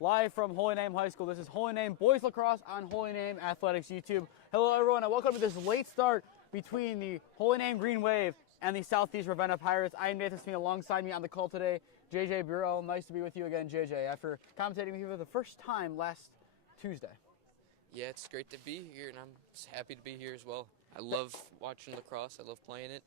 Live from Holy Name High School, this is Holy Name Boys Lacrosse on Holy Name Athletics YouTube. Hello everyone and welcome to this late start between the Holy Name Green Wave and the Southeast Ravenna Pirates. I am Nathan Smee. Alongside me on the call today, JJ Burrell. Nice to be with you again, JJ, after commentating with you for the first time last Tuesday. Yeah, it's great to be here, and I'm just happy to be here as well. I love watching lacrosse. I love playing it.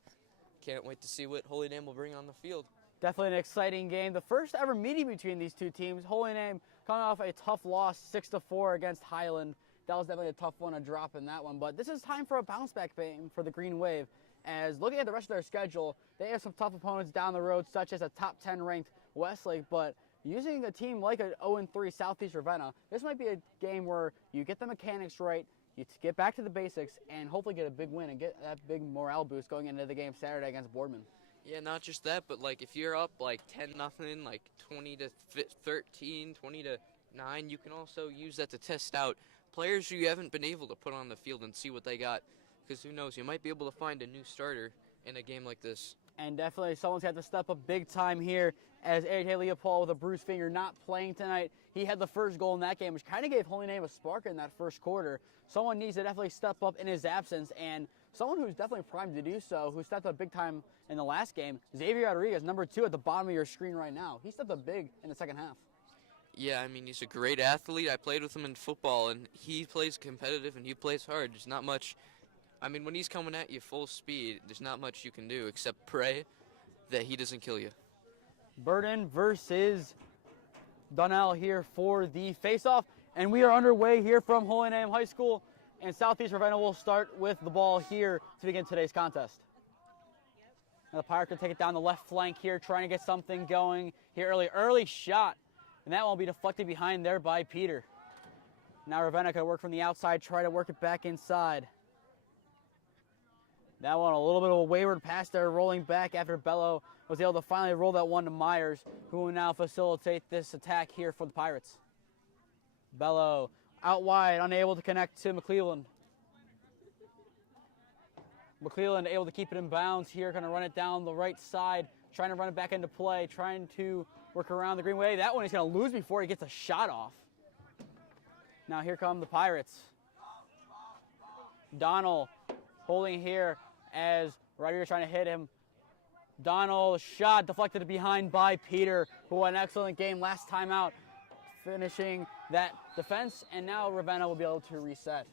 Can't wait to see what Holy Name will bring on the field. Definitely an exciting game. The first ever meeting between these two teams. Holy Name coming off a tough loss, 6-4 against Highland. That was definitely a tough one to drop in that one. But this is time for a bounce-back game for the Green Wave. As looking at the rest of their schedule, they have some tough opponents down the road, such as a top 10 ranked Westlake. But using a team like a 0-3 Southeast Ravenna, this might be a game where you get the mechanics right, you get back to the basics, and hopefully get a big win and get that big morale boost going into the game Saturday against Boardman. Yeah, not just that, but like if you're up like 10-0, like 20-13, 20-9, you can also use that to test out players who you haven't been able to put on the field and see what they got. Because who knows, you might be able to find a new starter in a game like this. And definitely someone's got to step up big time here, as A.J. Leopold with a bruised finger not playing tonight. He had the first goal in that game, which kind of gave Holy Name a spark in that first quarter. Someone needs to definitely step up in his absence, and someone who's definitely primed to do so, who stepped up big time in the last game, Xavier Rodriguez, number 2 at the bottom of your screen right now. He stepped up big in the second half. Yeah, I mean, he's a great athlete. I played with him in football, and he plays competitive and he plays hard. There's not much. I mean, when he's coming at you full speed, there's not much you can do except pray that he doesn't kill you. Burden versus Donnell here for the face-off, and we are underway here from Holy Name High School, and Southeast Ravenna will start with the ball here to begin today's contest. Now the Pirates can take it down the left flank here, trying to get something going here early. Early shot, and that will be deflected behind there by Peter. Now Ravenna can work from the outside, try to work it back inside. That one, a little bit of a wayward pass there, rolling back after Bello was able to finally roll that one to Myers, who will now facilitate this attack here for the Pirates. Bello out wide, unable to connect to McClelland. McClelland able to keep it in bounds here, going to run it down the right side, trying to run it back into play, trying to work around the Green Wave. That one he's going to lose before he gets a shot off. Now here come the Pirates. Donnell holding here as Rodriguez trying to hit him. Donnell shot deflected behind by Peter, who had an excellent game last time out, finishing that defense, and now Ravenna will be able to reset.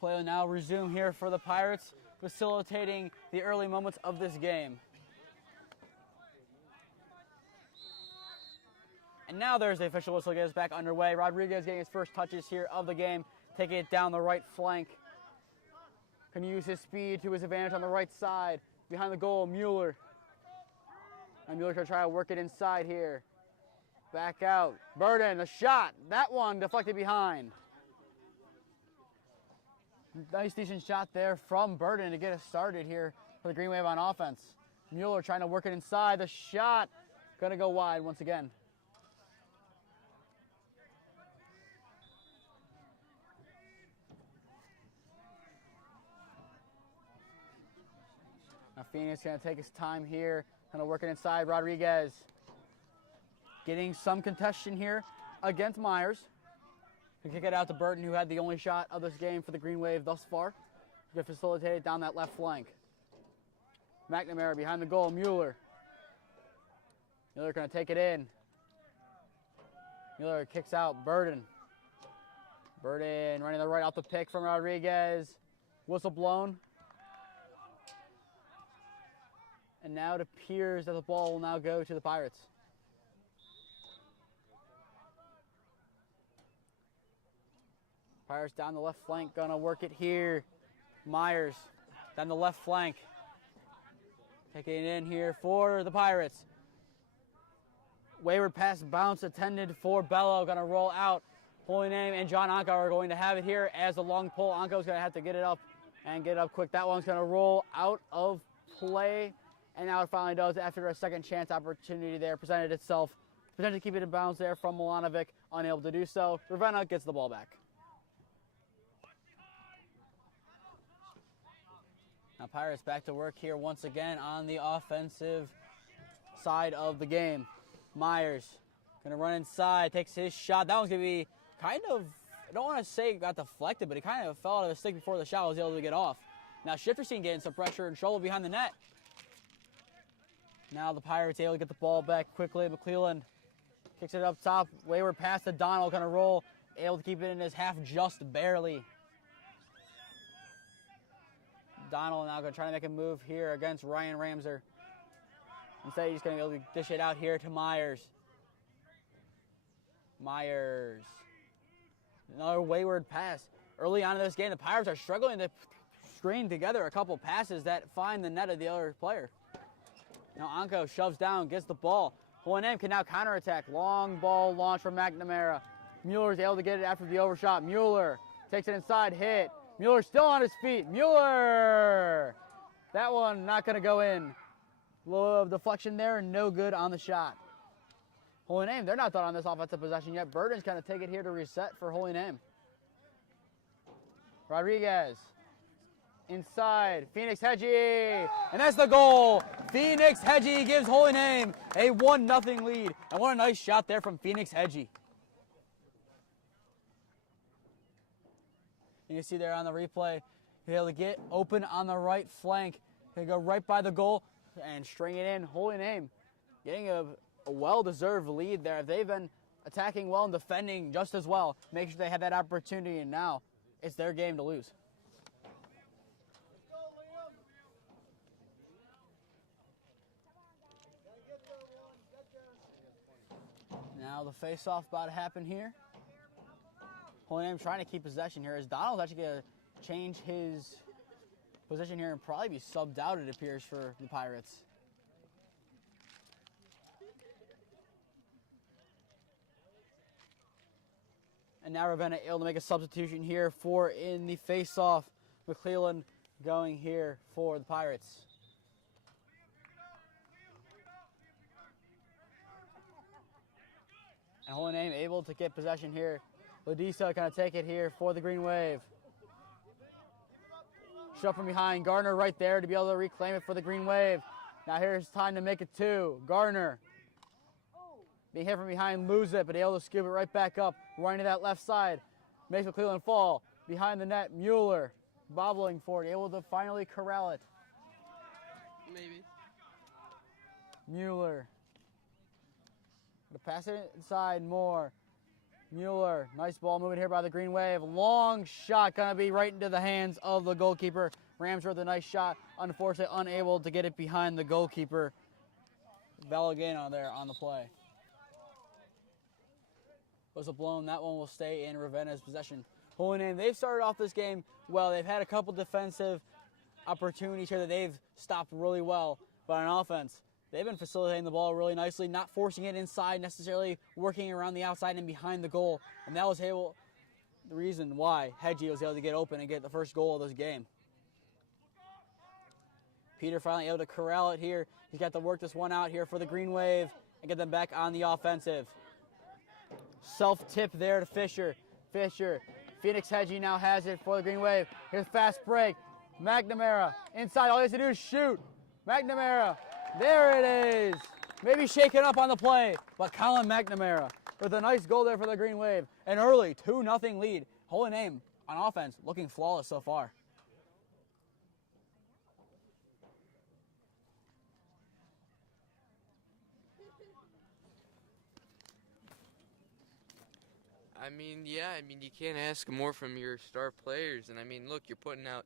Play will now resume here for the Pirates, facilitating the early moments of this game. And now there's the official whistle, gets back underway. Rodriguez getting his first touches here of the game, taking it down the right flank. Can use his speed to his advantage on the right side. Behind the goal, Mueller. And Mueller can try to work it inside here. Back out. Burden, a shot. That one deflected behind. Nice, decent shot there from Burden to get us started here for the Green Wave on offense. Mueller trying to work it inside. The shot going to go wide once again. Now Phoenix going to take his time here, kind of working inside. Rodriguez getting some contention here against Myers. We kick it out to Burton, who had the only shot of this game for the Green Wave thus far. He's going to facilitate it down that left flank. McNamara behind the goal, Mueller. Mueller going to take it in. Mueller kicks out Burden. Burden running the right off the pick from Rodriguez. Whistle blown. And now it appears that the ball will now go to the Pirates. Pirates down the left flank, gonna work it here. Myers down the left flank. Taking it in here for the Pirates. Wayward pass bounce intended for Bello, gonna roll out. Holy Name and John Anko are going to have it here as the long pull. Anko's gonna have to get it up and get it up quick. That one's gonna roll out of play. And now it finally does after a second chance opportunity there presented itself. Potentially keep it in bounds there from Milanovic, unable to do so. Ravenna gets the ball back. Now Now Pirates back to work here once again on the offensive side of the game. Myers gonna run inside, takes his shot. That one's gonna be kind of, I don't want to say it got deflected, but it kind of fell out of his stick before the shot was able to get off. Now Shifterstein getting some pressure and trouble behind the net. Now the Pirates able to get the ball back quickly. McClelland kicks it up top. Wayward pass to Donald, gonna roll. Able to keep it in his half just barely. Donald now gonna try to make a move here against Ryan Ramser. Instead, he's gonna be able to dish it out here to Myers. Myers. Another wayward pass. Early on in this game, the Pirates are struggling to string together a couple passes that find the net of the other player. Now Anko shoves down, gets the ball. Hohenheim can now counterattack. Long ball launch from McNamara. Mueller's able to get it after the overshot. Mueller takes it inside, hit. Mueller still on his feet. Mueller! That one not going to go in. A little deflection there, no good on the shot. Hohenheim, they're not done on this offensive possession yet. Burden's going to take it here to reset for Hohenheim. Rodriguez. Inside, Phoenix Hedgie, and that's the goal. Phoenix Hedgie gives Hohenheim a 1-0 lead, and what a nice shot there from Phoenix Hedgie. You can see there on the replay, he'll be able to get open on the right flank. He'll go right by the goal and string it in. Hohenheim getting a well-deserved lead there. They've been attacking well and defending just as well. Make sure they have that opportunity, and now it's their game to lose. Now the face-off about to happen here. Hohenheim trying to keep possession here as Donald's actually going to change his position here and probably be subbed out, it appears, for the Pirates. And now Ravenna able to make a substitution here for in the face-off. McClelland going here for the Pirates. And Hohenheim able to get possession here. Ladisa going to take it here for the Green Wave. Shove from behind. Gardner right there to be able to reclaim it for the Green Wave. Now here's time to make it 2. Gardner being hit from behind, lose it, but able to scoop it right back up. Running to that left side. Makes McClelland fall. Behind the net, Mueller bobbling for it. Able to finally corral it. Maybe. Mueller. To pass it inside more. Mueller, nice ball moving here by the Green Wave. Long shot, gonna be right into the hands of the goalkeeper. Ramsworth with a nice shot, unfortunately unable to get it behind the goalkeeper. Valagano there on the play. Whistle blown, that one will stay in Ravenna's possession. Hohenheim, they've started off this game well. They've had a couple defensive opportunities here that they've stopped really well, but on offense, they've been facilitating the ball really nicely, not forcing it inside necessarily, working around the outside and behind the goal. And that was the reason why Hedgie was able to get open and get the first goal of this game. Peter finally able to corral it here. He's got to work this one out here for the Green Wave and get them back on the offensive. Self-tip there to Fisher. Fisher. Phoenix Hedgie now has it for the Green Wave. Here's fast break. McNamara inside. All he has to do is shoot. McNamara. There it is. Maybe shaken up on the play, but Colin McNamara with a nice goal there for the Green Wave. An early 2-0 lead. Hohenheim on offense looking flawless so far. You can't ask more from your star players. And, look, you're putting out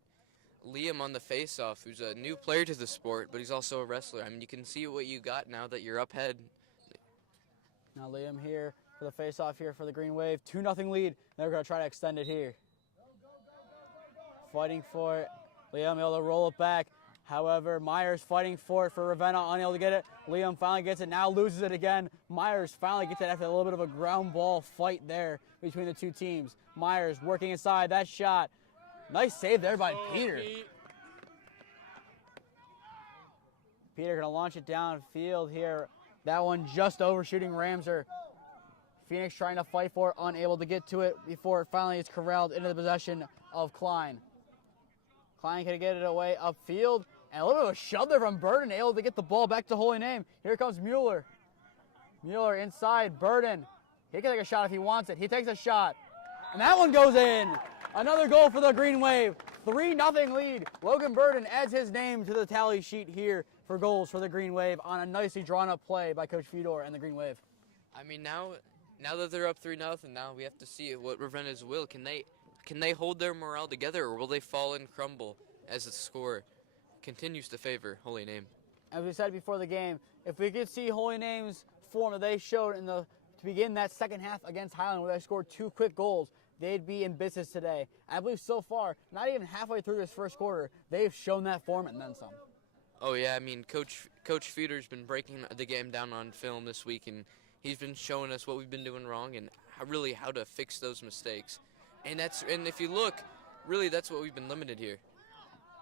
Liam on the face-off, who's a new player to the sport, but he's also a wrestler. You can see what you got now that you're up head. Now Liam here for the face-off here for the Green Wave. 2-0 lead. They're going to try to extend it here. Fighting for it. Liam able to roll it back. However, Myers fighting for it for Ravenna, unable to get it. Liam finally gets it, now loses it again. Myers finally gets it after a little bit of a ground ball fight there between the two teams. Myers working inside, that shot. Nice save there by Peter. Peter gonna launch it downfield here. That one just overshooting Ramser. Phoenix trying to fight for it, unable to get to it before it finally is corralled into the possession of Klein. Klein can get it away upfield. And a little bit of a shove there from Burden, able to get the ball back to Holy Name. Here comes Mueller. Mueller inside, Burden. He can take a shot if he wants it. He takes a shot. And that one goes in. Another goal for the Green Wave. 3-0 lead. Logan Burden adds his name to the tally sheet here for goals for the Green Wave on a nicely drawn up play by Coach Fedor and the Green Wave. I mean, now that they're up 3-0, now we have to see what Ravenna's will. Can they hold their morale together, or will they fall and crumble as the score continues to favor Holy Name? As we said before the game, if we could see Holy Name's form that they showed to begin that second half against Highland, where they scored 2 quick goals, they'd be in business today. I believe so far, not even halfway through this first quarter, they've shown that form and then some. Oh yeah, I mean, Coach Fedor's been breaking the game down on film this week, and he's been showing us what we've been doing wrong and really how to fix those mistakes. And if you look, really that's what we've been limited here.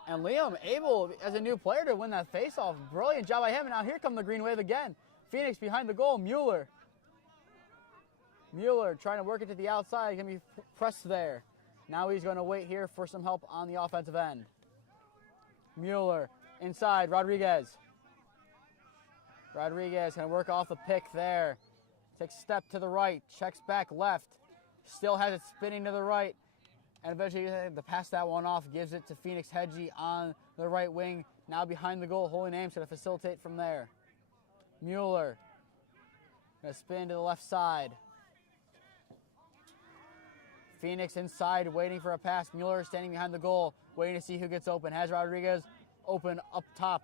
And Liam able, as a new player, to win that faceoff. Brilliant job by him. And now here come the Green Wave again. Phoenix behind the goal. Mueller trying to work it to the outside. Going to be pressed there. Now he's going to wait here for some help on the offensive end. Mueller inside. Rodriguez going to work off the pick there. Takes a step to the right. Checks back left. Still has it spinning to the right. And eventually to pass that one off, gives it to Phoenix Hedgie on the right wing. Now behind the goal, Holy Name's going to facilitate from there. Mueller going to spin to the left side. Phoenix inside, waiting for a pass. Mueller standing behind the goal, waiting to see who gets open. Has Rodriguez open up top.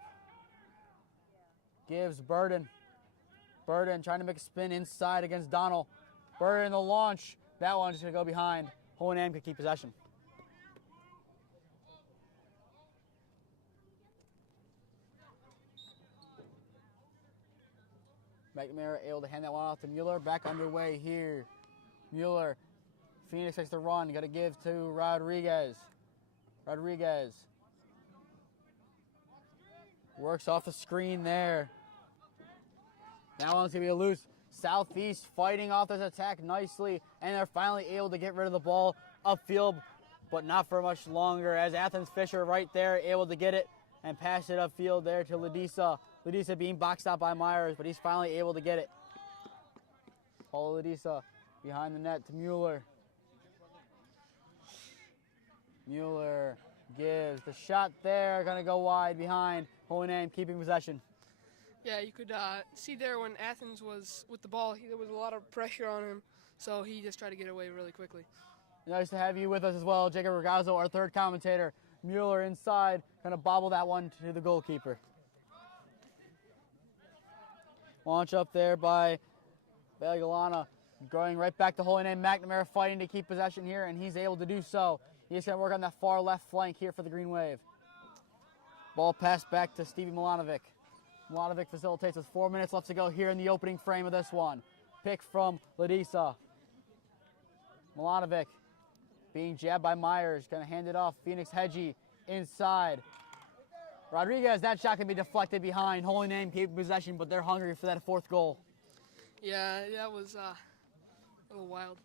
Gives Burden. Burden trying to make a spin inside against Donnell. Burden the launch. That one's going to go behind. Holy Name could keep possession. McNamara able to hand that one off to Mueller. Back underway here. Mueller. Phoenix takes the run. Got to give to Rodriguez. Rodriguez. Works off the screen there. That one's going to be a loose. Southeast fighting off this attack nicely, and they're finally able to get rid of the ball upfield, but not for much longer, as Athens Fisher right there able to get it and pass it upfield there to Ladisa. Ladisa being boxed out by Myers, but he's finally able to get it. Paulo Ladisa behind the net to Mueller. Mueller gives the shot there, going to go wide behind. Holy Name keeping possession. Yeah, you could see there when Athens was with the ball, there was a lot of pressure on him, so he just tried to get away really quickly. Nice to have you with us as well, Jacob Ragazzo, our third commentator. Mueller inside, going to bobble that one to the goalkeeper. Launch up there by Bagalana, going right back to Holy Name. McNamara fighting to keep possession here, and he's able to do so. He's going to work on that far left flank here for the Green Wave. Ball passed back to Stevie Milanovic. Milanovic facilitates with 4 minutes left to go here in the opening frame of this one. Pick from Ladisa. Milanovic being jabbed by Myers. Going to hand it off. Phoenix Hedgie inside. Rodriguez, that shot can be deflected behind. Holy Name keeping possession, but they're hungry for that fourth goal. Yeah, that was a little wild.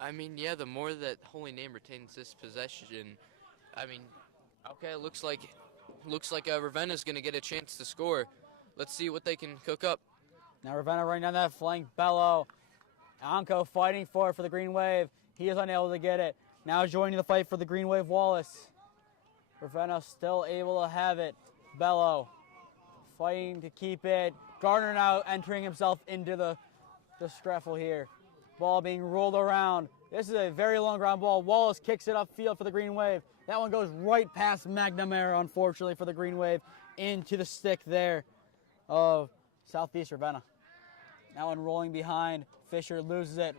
I mean, yeah, the more that Holy Name retains this possession, I mean, okay, it looks like Ravenna's going to get a chance to score. Let's see what they can cook up. Now Ravenna running down that flank. Bello. Anko fighting for it for the Green Wave. He is unable to get it. Now joining the fight for the Green Wave, Wallace. Ravenna still able to have it. Bello fighting to keep it. Gardner now entering himself into the scraffle here. Ball being rolled around. This is a very long ground ball. Wallace kicks it upfield for the Green Wave. That one goes right past McNamara, unfortunately, for the Green Wave, into the stick there of Southeast Ravenna. That one rolling behind. Fisher loses it.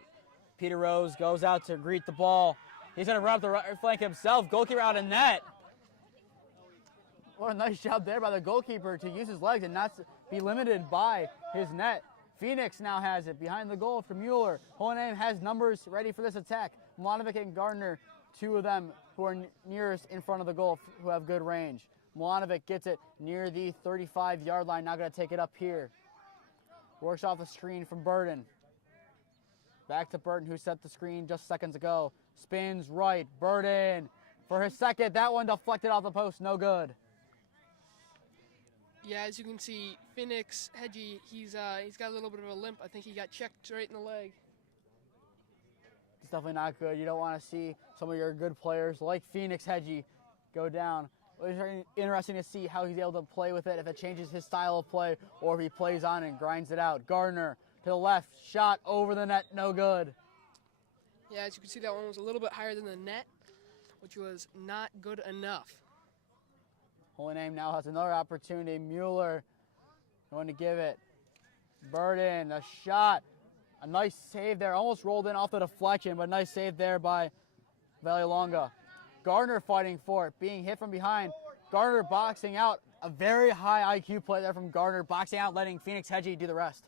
Peter Rose goes out to greet the ball. He's going to run up the right flank himself. Goalkeeper out of net. What a nice job there by the goalkeeper to use his legs and not be limited by his net. Phoenix now has it behind the goal for Mueller. Holy Name has numbers ready for this attack. Milanovic and Gardner, two of them who are nearest in front of the goal, who have good range. Milanovic gets it near the 35-yard line. Now going to take it up here. Works off the screen from Burden. Back to Burton, who set the screen just seconds ago. Spins right. Burden for his second. That one deflected off the post, no good. Yeah, as you can see, Phoenix Hedgie, he's got a little bit of a limp. I think he got checked right in the leg. It's definitely not good. You don't want to see some of your good players like Phoenix Hedgie go down. It's very interesting to see how he's able to play with it, if it changes his style of play or if he plays on and grinds it out. Gardner to the left, shot over the net, no good. Yeah, as you can see, that one was a little bit higher than the net, which was not good enough. Holy Name now has another opportunity. Mueller going to give it. Burden, a shot. A nice save there. Almost rolled in off the deflection, but a nice save there by Vallelonga. Gardner fighting for it, being hit from behind. Gardner boxing out. A very high IQ play there from Gardner, boxing out, letting Phoenix Hedgie do the rest.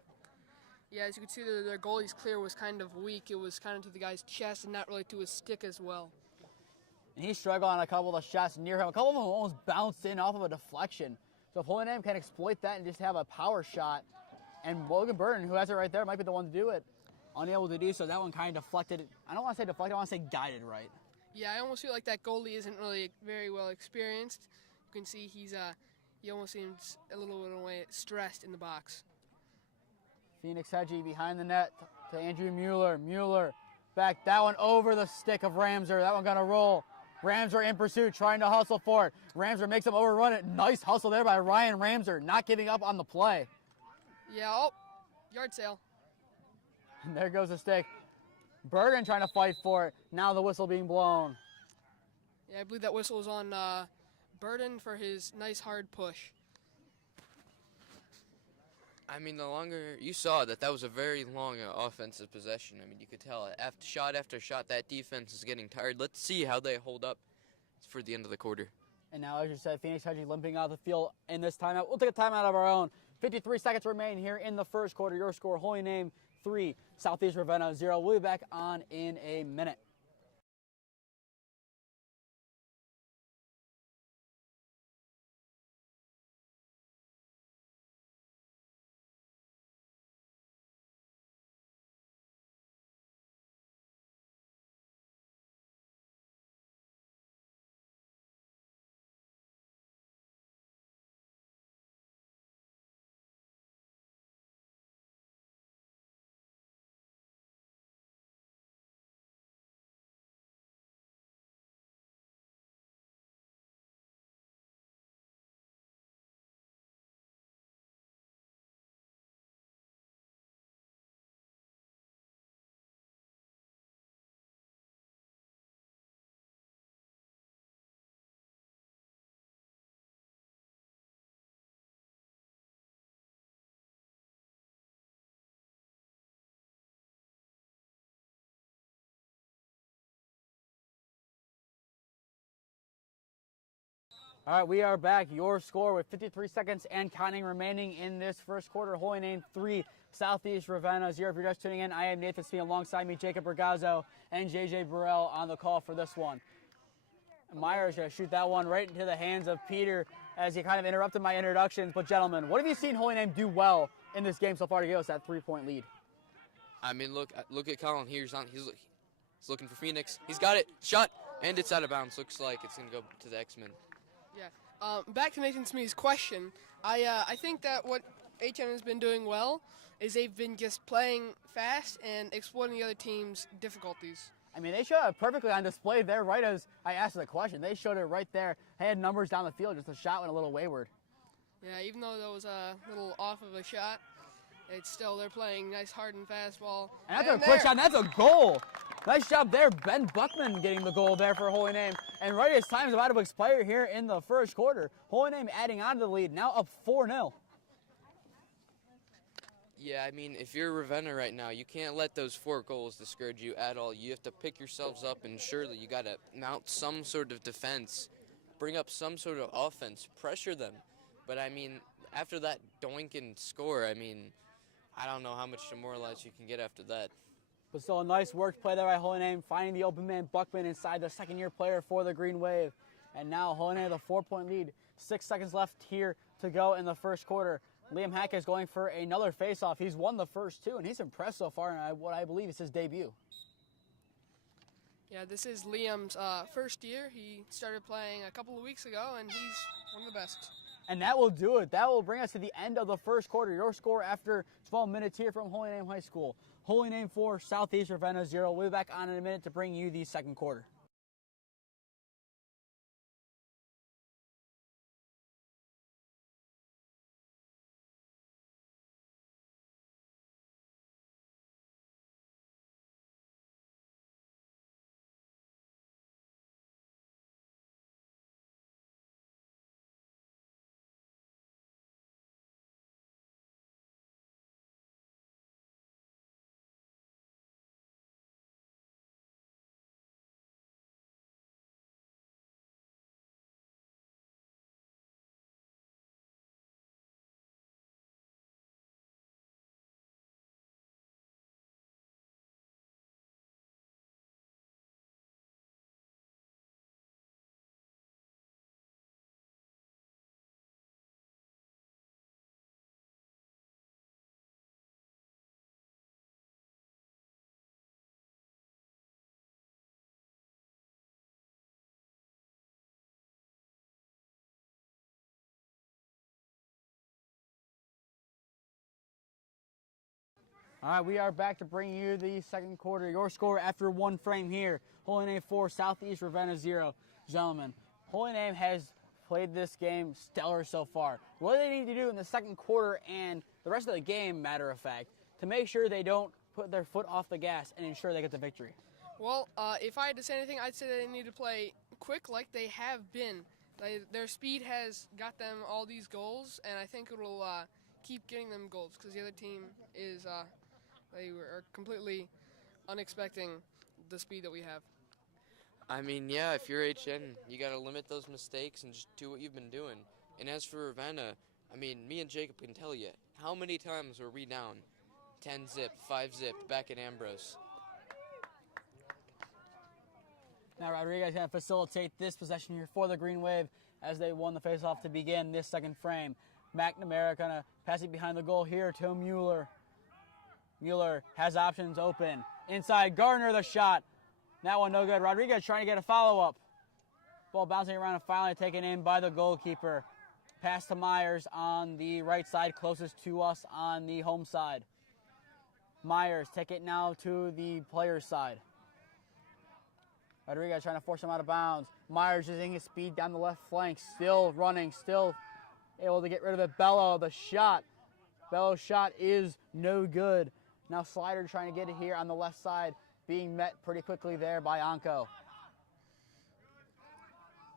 Yeah, as you can see, their goalie's clear was kind of weak. It was kind of to the guy's chest and not really to his stick as well. And he struggled on a couple of the shots near him. A couple of them almost bounced in off of a deflection. So if Holy Name can exploit that and just have a power shot, and Logan Burton, who has it right there, might be the one to do it, unable to do so. That one kind of deflected. I don't want to say deflected, I want to say guided right. Yeah, I almost feel like that goalie isn't really very well experienced. You can see he almost seems a little bit away stressed in the box. Phoenix Hedgie behind the net to Andrew Mueller. Mueller back, that one over the stick of Ramser. That one gonna roll. Ramser in pursuit, trying to hustle for it. Ramser makes him overrun it. Nice hustle there by Ryan Ramser, not giving up on the play. Yeah, oh, yard sale. And there goes the stick. Burden trying to fight for it. Now the whistle being blown. Yeah, I believe that whistle was on Burden for his nice hard push. I mean, the longer you saw that was a very long offensive possession. I mean, you could tell after shot, that defense is getting tired. Let's see how they hold up for the end of the quarter. And now, as you said, Phoenix Hedgie limping out of the field in this timeout. We'll take a timeout of our own. 53 seconds remain here in the first quarter. Your score, Holy Name 3, Southeast Ravenna 0. We'll be back on in a minute. All right, we are back. Your score with 53 seconds and counting remaining in this first quarter. Holy Name 3, Southeast Ravenna 0. If you're just tuning in, I am Nathan Smee. Alongside me, Jacob Bergazzo and JJ Burrell on the call for this one. Myers going to shoot that one right into the hands of Peter as he kind of interrupted my introductions. But, gentlemen, what have you seen Holy Name do well in this game so far to give us that 3-point lead? I mean, look at Colin here. He's looking for Phoenix. He's got it. Shot, and it's out of bounds. Looks like it's going to go to the X-Men. Yeah. Back to Nathan Smee's question. I think that what HN has been doing well is they've been just playing fast and exploiting the other team's difficulties. I mean, they showed it perfectly on display there right as I asked the question. They showed it right there. They had numbers down the field, just the shot went a little wayward. Yeah, even though that was a little off of a shot, it's still, they're playing nice hard and fast ball. And that's a quick shot, and that's a goal. Nice job there. Ben Buckman getting the goal there for Holy Name. And right as time is about to expire here in the first quarter, Holy Name adding on to the lead, now up 4-0. Yeah, I mean, if you're Ravenna right now, you can't let those 4 goals discourage you at all. You have to pick yourselves up, and surely you got to mount some sort of defense, bring up some sort of offense, pressure them. But, I mean, after that doink and score, I mean, I don't know how much demoralized you can get after that. But still a nice work play there by Holy Name, finding the open man Buckman inside, the second-year player for the Green Wave. And now Holy Name with a 4-point lead. 6 seconds left here to go in the first quarter. Liam Hack is going for another face-off. He's won the first 2, and he's impressed so far in what I believe is his debut. Yeah, this is Liam's first year. He started playing a couple of weeks ago, and he's one of the best. And that will do it. That will bring us to the end of the first quarter. Your score after 12 minutes here from Holy Name High School. Holy Name 4, Southeast Ravenna 0. We'll be back on in a minute to bring you the second quarter. All right, we are back to bring you the second quarter. Your score after one frame here. Holy Name 4, Southeast Ravenna 0. Gentlemen, Holy Name has played this game stellar so far. What do they need to do in the second quarter and the rest of the game, matter of fact, to make sure they don't put their foot off the gas and ensure they get the victory? Well, if I had to say anything, I'd say they need to play quick like they have been. Their speed has got them all these goals, and I think it will keep getting them goals because the other team is they are completely unexpecting the speed that we have. I mean, yeah, if you're HN, you got to limit those mistakes and just do what you've been doing. And as for Ravenna, I mean, me and Jacob can tell you, how many times were we down? 10-zip, 5-zip, back at Ambrose. Now Rodriguez going to facilitate this possession here for the Green Wave as they won the faceoff to begin this second frame. McNamara going to pass it behind the goal here to Mueller. Mueller has options open. Inside, Gardner the shot. That one no good. Rodriguez trying to get a follow-up. Ball bouncing around and finally taken in by the goalkeeper. Pass to Myers on the right side, closest to us on the home side. Myers take it now to the player's side. Rodriguez trying to force him out of bounds. Myers using his speed down the left flank, still running, still able to get rid of it. Bello, the shot. Bello's shot is no good. Now Slider trying to get it here on the left side, being met pretty quickly there by Anko.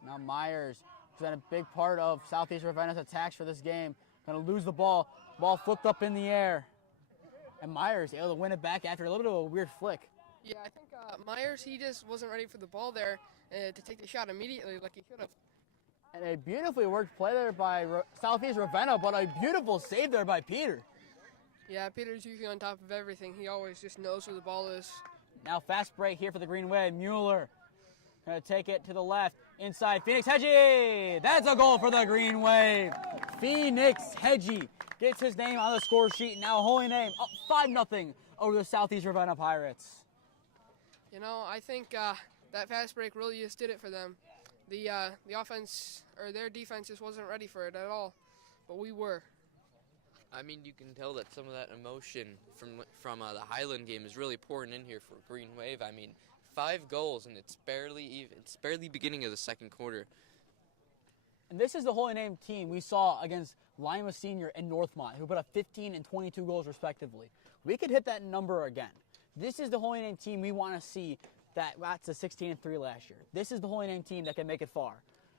Now Myers, who's been a big part of Southeast Ravenna's attacks for this game, going to lose the ball. Ball flipped up in the air. And Myers able to win it back after a little bit of a weird flick. Yeah, I think Myers, he just wasn't ready for the ball there to take the shot immediately like he should have. And a beautifully worked play there by Southeast Ravenna, but a beautiful save there by Peter. Yeah, Peter's usually on top of everything. He always just knows where the ball is. Now fast break here for the Green Wave. Mueller going to take it to the left. Inside, Phoenix Hedgie. That's a goal for the Green Wave. Phoenix Hedgie gets his name on the score sheet. Now Holy Name up 5-0 over the Southeast Ravenna Pirates. You know, I think that fast break really just did it for them. The offense, or their defense just wasn't ready for it at all, but we were. I mean, you can tell that some of that emotion from the Highland game is really pouring in here for Green Wave. I mean, 5 goals, and it's barely beginning of the second quarter. And this is the Holy Name team we saw against Lima Senior and Northmont, who put up 15 and 22 goals respectively. We could hit that number again. This is the Holy Name team we want to see that got to 16 and 3 last year. This is the Holy Name team that can make it far.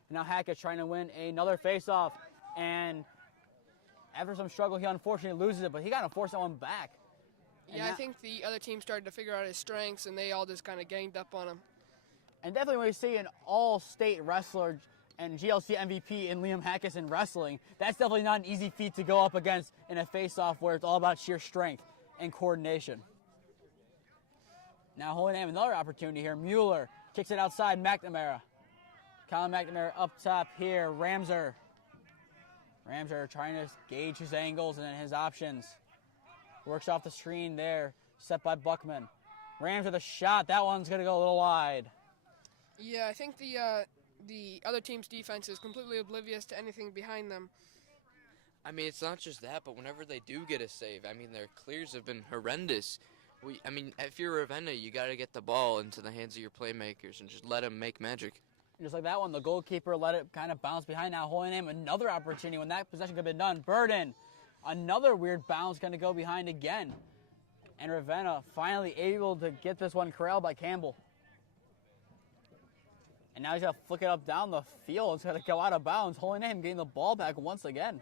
And now Hackett's trying to win another faceoff, and after some struggle, he unfortunately loses it, but he got to force that one back. Yeah, I think the other team started to figure out his strengths, and they all just kind of ganged up on him. And definitely when you see an all-state wrestler and GLC MVP in Liam Hackett in wrestling, that's definitely not an easy feat to go up against in a face-off where it's all about sheer strength and coordination. Now Holy Name, another opportunity here. Mueller kicks it outside, McNamara. Colin McNamara up top here, Ramser. Ramser trying to gauge his angles and his options. Works off the screen there, set by Buckman. Rams with a shot. That one's going to go a little wide. Yeah, I think the other team's defense is completely oblivious to anything behind them. I mean, it's not just that, but whenever they do get a save, I mean, their clears have been horrendous. I mean, if you're Ravenna, you got to get the ball into the hands of your playmakers and just let them make magic. Just like that one, the goalkeeper let it kind of bounce behind. Now Holy Name, another opportunity when that possession could have been done. Burden, another weird bounce going to go behind again. And Ravenna finally able to get this one corralled by Campbell. And now he's going to flick it up down the field. It's going to go out of bounds. Holy Name getting the ball back once again.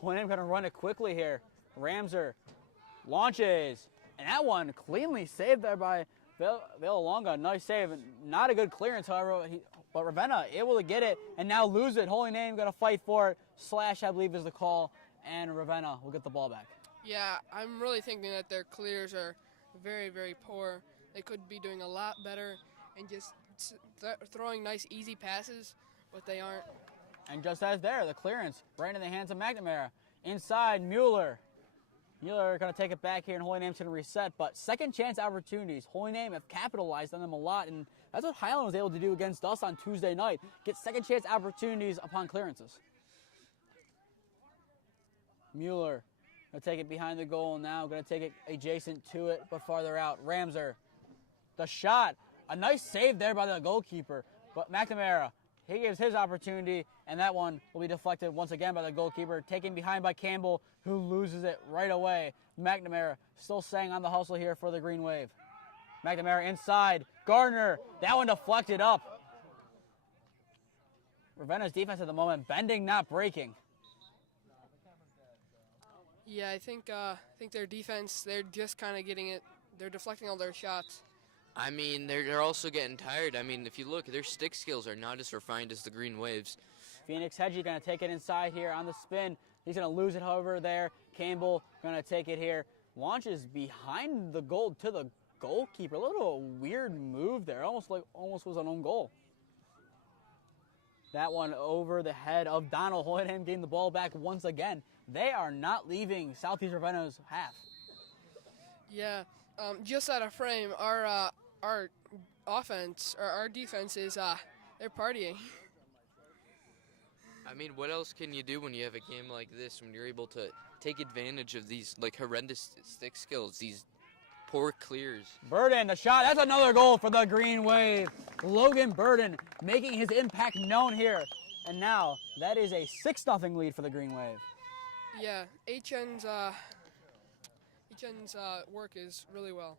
Holy Name going to run it quickly here. Ramser launches. And that one cleanly saved there by Villalonga. Nice save. Not a good clearance, however. But Ravenna able to get it and now lose it. Holy Name going to fight for it. Slash, I believe, is the call. And Ravenna will get the ball back. Yeah, I'm really thinking that their clears are very, very poor. They could be doing a lot better and just throwing nice, easy passes, but they aren't. And just as there, the clearance right in the hands of McNamara. Inside, Mueller. Mueller going to take it back here, and Holy Name's going to reset. But second chance opportunities, Holy Name have capitalized on them a lot, and that's what Highland was able to do against us on Tuesday night. Get second chance opportunities upon clearances. Mueller going to take it behind the goal now. Going to take it adjacent to it, but farther out. Ramser, the shot. A nice save there by the goalkeeper. But McNamara, he gives his opportunity, and that one will be deflected once again by the goalkeeper. Taken behind by Campbell, who loses it right away. McNamara still staying on the hustle here for the Green Wave. McNamara inside. Gardner, that one deflected up. Ravenna's defense at the moment, bending, not breaking. Yeah, I think their defense, they're just kind of getting it. They're deflecting all their shots. I mean, they're also getting tired. I mean, if you look, their stick skills are not as refined as the Green Waves. Phoenix Hedgie going to take it inside here on the spin. He's going to lose it, however, there. Campbell going to take it here. Launches behind the goal to the goalkeeper. A little weird move there. Almost was an own goal. That one over the head of Donald Hoytham, getting the ball back once again. They are not leaving Southeast Ravenna's half. Yeah, just out of frame, our offense, or our defense is they're partying. I mean, what else can you do when you have a game like this, when you're able to take advantage of these horrendous stick skills, these poor clears? Burden, the shot. That's another goal for the Green Wave. Logan Burden making his impact known here. And now that is a 6-0 lead for the Green Wave. Yeah, HN's work is really well.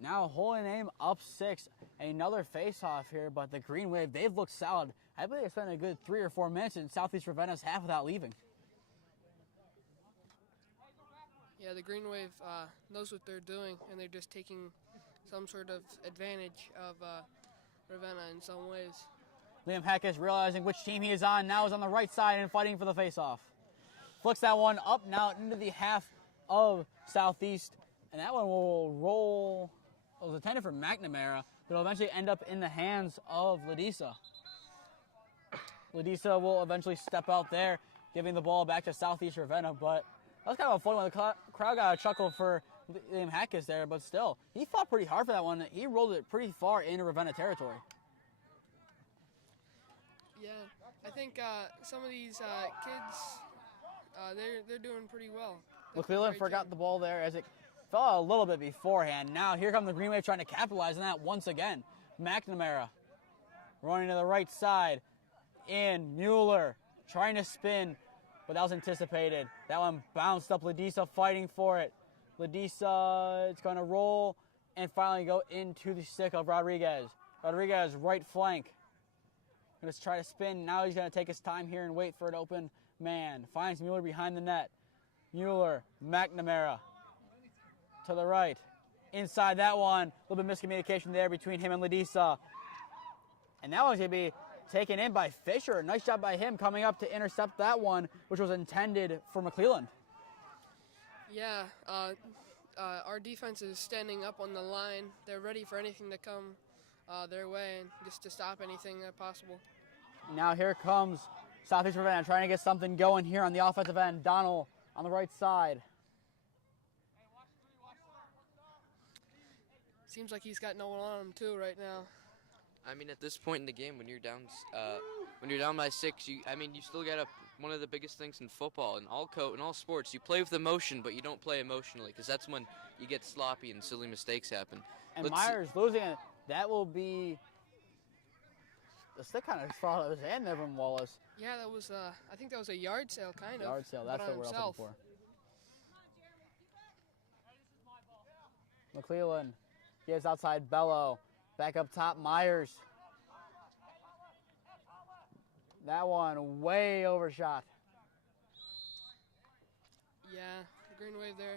Now Holy Name up 6. Another face-off here, but the Green Wave, they've looked solid. I believe they spent a good 3 or 4 minutes in Southeast Ravenna's half without leaving. Yeah, the Green Wave knows what they're doing, and they're just taking some sort of advantage of Ravenna in some ways. Liam Heckes realizing which team he is on, now is on the right side and fighting for the face-off. Flicks that one up now into the half of Southeast, and that one will roll. It was intended for McNamara, but it'll eventually end up in the hands of Ladisa. Ladisa will eventually step out there, giving the ball back to Southeast Ravenna, but that was kind of a fun one. The crowd got a chuckle for Liam Heckes there, but still, he fought pretty hard for that one. He rolled it pretty far into Ravenna territory. Yeah, I think some of these kids, they're doing pretty well. McClellan forgot the ball there as it fell out a little bit beforehand. Now here come the Green Wave trying to capitalize on that once again. McNamara running to the right side. In Mueller trying to spin, but that was anticipated. That one bounced up. Ladisa fighting for it. Ladisa, it's going to roll and finally go into the stick of Rodriguez. Rodriguez, right flank. Going to try to spin. Now he's going to take his time here and wait for an open man. Finds Mueller behind the net. Mueller, McNamara to the right. Inside that one. A little bit of miscommunication there between him and Ladisa. And that one's going to be taken in by Fisher. Nice job by him coming up to intercept that one, which was intended for McClelland. Yeah, our defense is standing up on the line. They're ready for anything to come their way and just to stop anything possible. Now here comes Southeast Ravenna trying to get something going here on the offensive end. Donald on the right side. Seems like he's got no one on him too right now. I mean, at this point in the game, when you're down by 6, you still got one of the biggest things in football and in all sports. You play with emotion, but you don't play emotionally, because that's when you get sloppy and silly mistakes happen. And Myers losing it. That will be the stick kind of thought it was hand there from Wallace. Yeah, that was. I think that was a yard sale, kind of. Yard sale. That's what we're looking for. McClellan gives outside Bello. Back up top, Myers. That one way overshot. Yeah, the green wave there.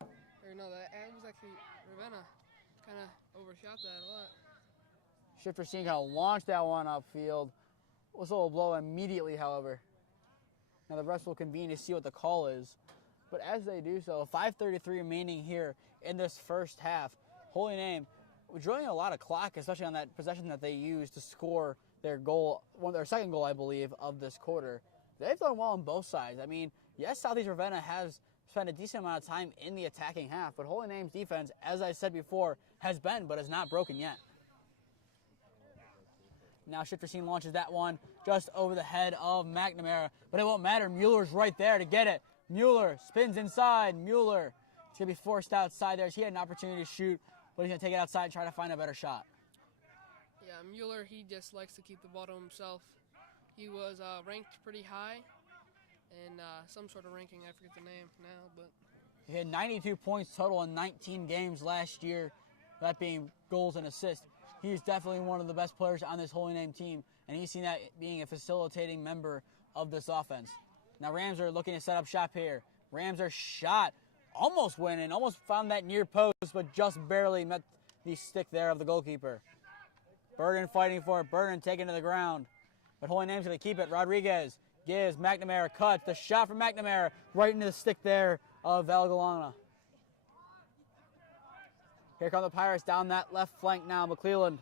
Or no, that was actually Ravenna. Kind of overshot that a lot. Shifter Steen kind of launched that one upfield. Whistle will blow immediately, however. Now the refs will convene to see what the call is. But as they do so, 5:33 remaining here in this first half. Holy Name, we're drawing a lot of clock, especially on that possession that they used to score their goal, their second goal, I believe, of this quarter. They've done well on both sides. I mean, yes, Southeast Ravenna has spent a decent amount of time in the attacking half, but Holy Name's defense, as I said before, has been, but is not broken yet. Now Shifter Steen launches that one just over the head of McNamara, but it won't matter. Mueller's right there to get it. Mueller spins inside. Mueller is going to be forced outside there. He had an opportunity to shoot, but he's going to take it outside and try to find a better shot. Yeah, Mueller, he just likes to keep the ball to himself. He was ranked pretty high in some sort of ranking. I forget the name now, but he had 92 points total in 19 games last year, that being goals and assists. He's definitely one of the best players on this Holy Name team, and he's seen that being a facilitating member of this offense. Now Ramser looking to set up shop here. Ramser shot, almost winning, almost found that near post, but just barely met the stick there of the goalkeeper. Burden fighting for it. Burden taken to the ground. But Holy Name's going to keep it. Rodriguez gives McNamara cuts. The shot from McNamara right into the stick there of Valgalana. Here come the Pirates down that left flank now. McClelland.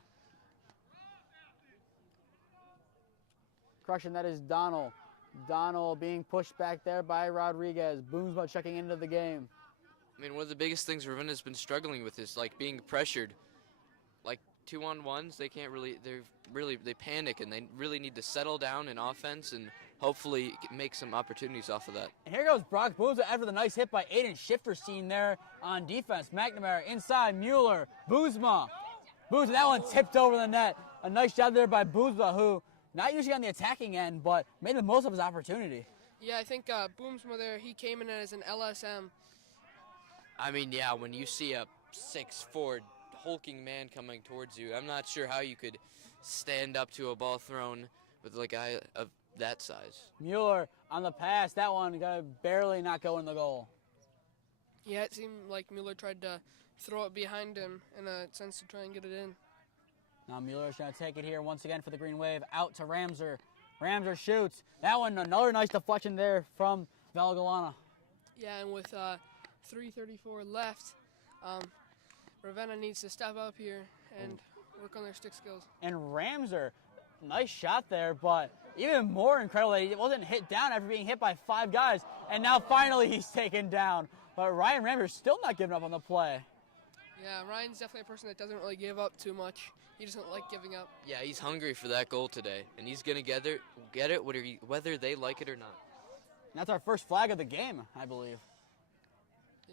Crushing, that is Donald. Donald being pushed back there by Rodriguez. Boomsma checking into the game. I mean, one of the biggest things Ravenna's been struggling with is like being pressured. Like 2-on-1s, they panic, and they really need to settle down in offense and hopefully make some opportunities off of that. And here goes Brock Boomsma after the nice hit by Aiden Shifterstein there on defense. McNamara inside, Mueller, Boomsma. That one tipped over the net. A nice job there by Boomsma, who not usually on the attacking end, but made the most of his opportunity. Yeah, I think Boomsma there, he came in as an LSM. I mean, yeah, when you see a 6'4" hulking man coming towards you, I'm not sure how you could stand up to a ball thrown with a guy of that size. Mueller on the pass, that one gonna barely not go in the goal. Yeah, it seemed like Mueller tried to throw it behind him in a sense to try and get it in. Now Mueller's gonna take it here once again for the Green Wave, out to Ramser. Ramser shoots. That one, another nice deflection there from Valgalana. Yeah, and with 3:34 left, Ravenna needs to step up here and work on their stick skills. And Ramser, nice shot there, but even more incredible that he wasn't hit down after being hit by 5 guys, and now finally he's taken down. But Ryan Ramser's still not giving up on the play. Yeah, Ryan's definitely a person that doesn't really give up too much. He doesn't like giving up. Yeah, he's hungry for that goal today, and he's going to get it whether they like it or not. And that's our first flag of the game, I believe.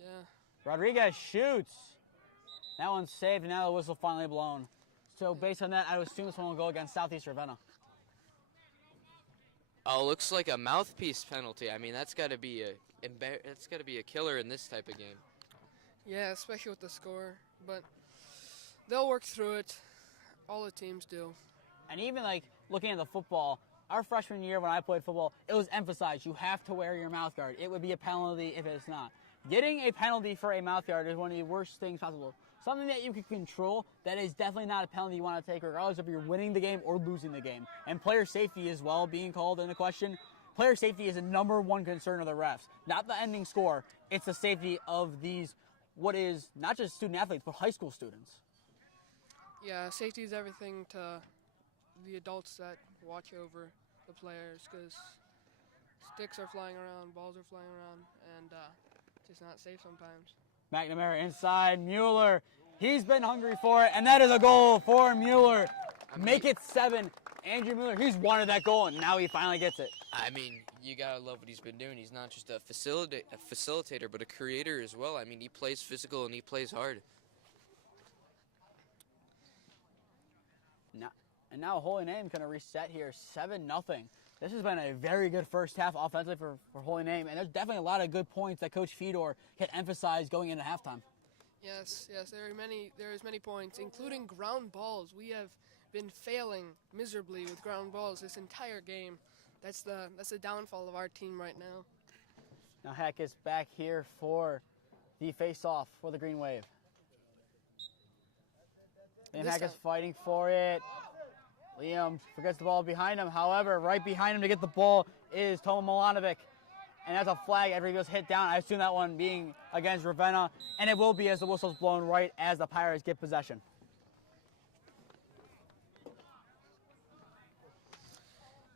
Yeah. Rodriguez shoots. That one's saved, and now the whistle finally blown. So based on that, I would assume this one will go against Southeast Ravenna. Oh, looks like a mouthpiece penalty. I mean, that's got to be a killer in this type of game. Yeah, especially with the score, but they'll work through it. All the teams do. And even looking at the football, our freshman year when I played football, it was emphasized you have to wear your mouth guard. It would be a penalty if it's not. Getting a penalty for a mouth guard is one of the worst things possible. Something that you can control, that is definitely not a penalty you want to take, regardless if you're winning the game or losing the game. And player safety as well being called into question. Player safety is the #1 concern of the refs. Not the ending score. It's the safety of these what is not just student athletes, but high school students. Yeah, safety is everything to the adults that watch over the players because sticks are flying around, balls are flying around, and it's just not safe sometimes. McNamara inside, Mueller. He's been hungry for it, and that is a goal for Mueller. Make it 7. Andrew Mueller, he's wanted that goal, and now he finally gets it. I mean, you gotta love what he's been doing. He's not just a facilitator, but a creator as well. I mean, he plays physical and he plays hard. Now Holy Name going to reset here, 7-0. This has been a very good first half offensively for Holy Name, and there's definitely a lot of good points that Coach Fedor can emphasize going into halftime. Yes, there is many points, including ground balls. We have been failing miserably with ground balls this entire game. That's the downfall of our team right now. Now Heck is back here for the face-off for the Green Wave. And Heck is fighting for it. Liam forgets the ball behind him. However, right behind him to get the ball is Toma Milanovic. And that's a flag after he goes hit down. I assume that one being against Ravenna. And it will be as the whistle's blown right as the Pirates get possession.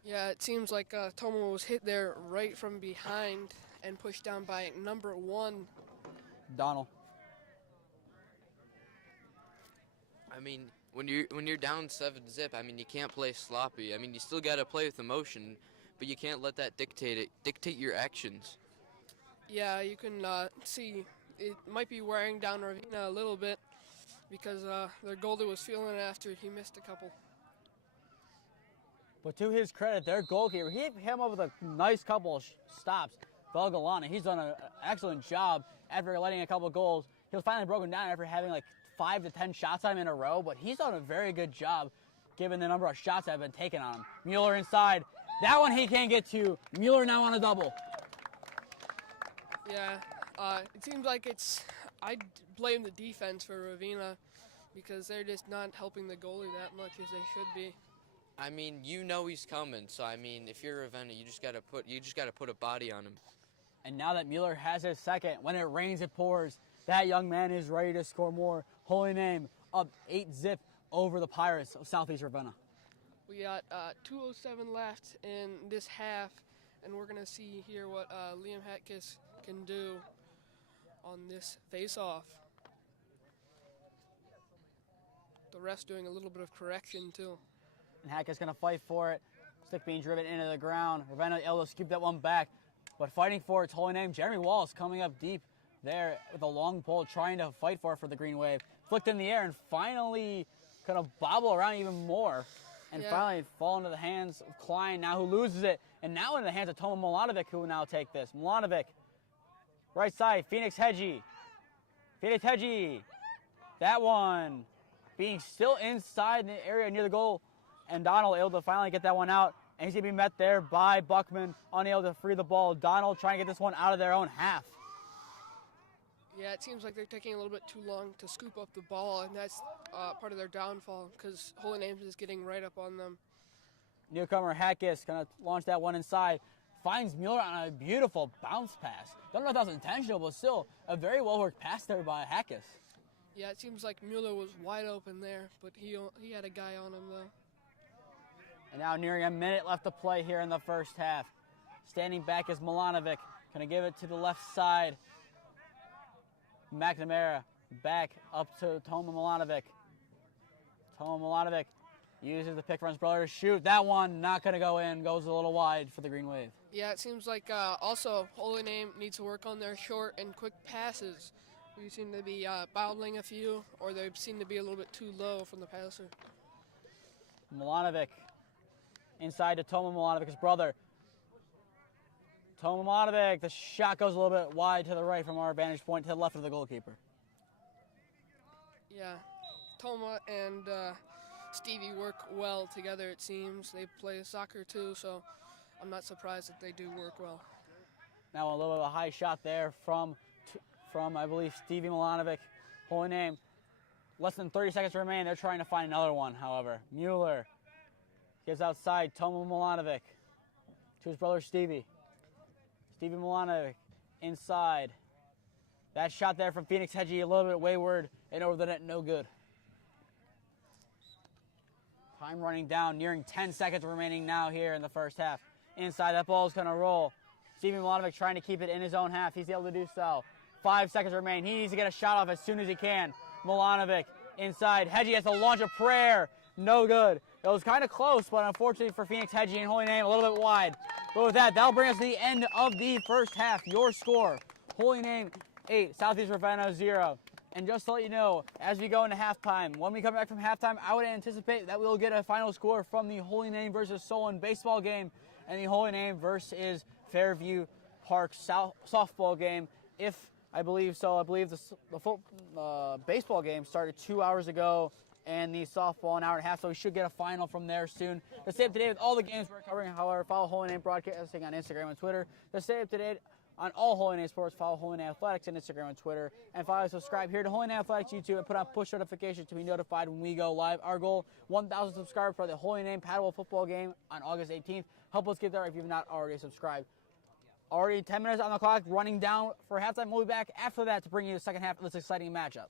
Yeah, it seems like Toma was hit there right from behind and pushed down by number 1. Donald. I mean, when you're down 7-0, I mean, you can't play sloppy. I mean, you still got to play with emotion, but you can't let that dictate your actions. Yeah, you can see it might be wearing down Ravenna a little bit because their goalie was feeling it after he missed a couple. But to his credit, their goalkeeper, he came up with a nice couple of stops. Belgalana, he's done an excellent job after letting a couple of goals. He was finally broken down after having like 5 to 10 shots on him in a row, but he's done a very good job given the number of shots that have been taken on him. Mueller inside. That one he can't get to. Mueller now on a double. Yeah, it seems like I blame the defense for Ravenna because they're just not helping the goalie that much as they should be. I mean, you know he's coming, so I mean, if you're Ravenna, you just gotta put a body on him. And now that Mueller has his second, when it rains, it pours. That young man is ready to score more. Holy Name up 8-0 over the Pirates of Southeast Ravenna. We got 2:07 left in this half, and we're going to see here what Liam Hatkis can do on this face-off. The ref's doing a little bit of correction, too. And Hackett going to fight for it. Stick being driven into the ground. Ravenna able to scoop that one back. But fighting for its Holy Name, Jeremy Wallace coming up deep there with a long pole, trying to fight for it for the Green Wave. Flicked in the air and finally kind of bobble around even more. And finally fall into the hands of Klein now, who loses it. And now into the hands of Toma Milanovic, who will now take this. Milanovic, right side, Phoenix Hedgie. Phoenix Hedgie. That one being still inside the area near the goal. And Donald able to finally get that one out. And he's going to be met there by Buckman, unable to free the ball. Donald trying to get this one out of their own half. Yeah, it seems like they're taking a little bit too long to scoop up the ball, and that's part of their downfall because Holy Names is getting right up on them. Newcomer Hackis going to launch that one inside. Finds Mueller on a beautiful bounce pass. Don't know if that was intentional, but still a very well-worked pass there by Hackis. Yeah, it seems like Mueller was wide open there, but he had a guy on him, though. And now nearing a minute left to play here in the first half. Standing back is Milanovic. Going to give it to the left side. McNamara back up to Toma Milanovic. Toma Milanovic uses the pick from his brother to shoot. That one not going to go in. Goes a little wide for the Green Wave. Yeah, it seems like also Holy Name needs to work on their short and quick passes. We seem to be bottling a few, or they seem to be a little bit too low from the passer. Milanovic inside to Toma Milanovic, his brother. Toma Milanovic, the shot goes a little bit wide to the right from our vantage point, to the left of the goalkeeper. Yeah, Toma and Stevie work well together, it seems. They play soccer too, so I'm not surprised that they do work well. Now a little bit of a high shot there from I believe, Stevie Milanovic. Holy Name. Less than 30 seconds to remain. They're trying to find another one, however. Mueller gives outside Toma Milanovic to his brother Stevie. Stevie Milanovic inside That shot there from Phoenix Hedgie, a little bit wayward and over the net, no good. Time running down, nearing 10 seconds remaining now here in the first half. Inside, that ball is going to roll. Steven Milanovic trying to keep it in his own half. He's able to do so. 5 seconds remain. He needs to get a shot off as soon as he can. Milanovic inside. Hedgie has to launch a prayer. No good. It was kind of close, but unfortunately for Phoenix Hedgie and Holy Name, a little bit wide. But with that, that'll bring us to the end of the first half. Your score, Holy Name 8, Southeast Ravenna 0. And just to let you know, as we go into halftime, when we come back from halftime, I would anticipate that we'll get a final score from the Holy Name versus Solon baseball game and the Holy Name versus Fairview Park softball game. If I believe so, I believe the baseball game started 2 hours ago and the softball an hour and a half, so we should get a final from there soon. To stay up to date with all the games we're covering, however, follow Holy Name Broadcasting on Instagram and Twitter. To stay up to date on all Holy Name sports, follow Holy Name Athletics on Instagram and Twitter. And follow and subscribe here to Holy Name Athletics YouTube and put on push notifications to be notified when we go live. Our goal, 1,000 subscribers for the Holy Name paddle football game on August 18th. Help us get there if you've not already subscribed. Already 10 minutes on the clock, running down for halftime. We'll be back after that to bring you the second half of this exciting matchup.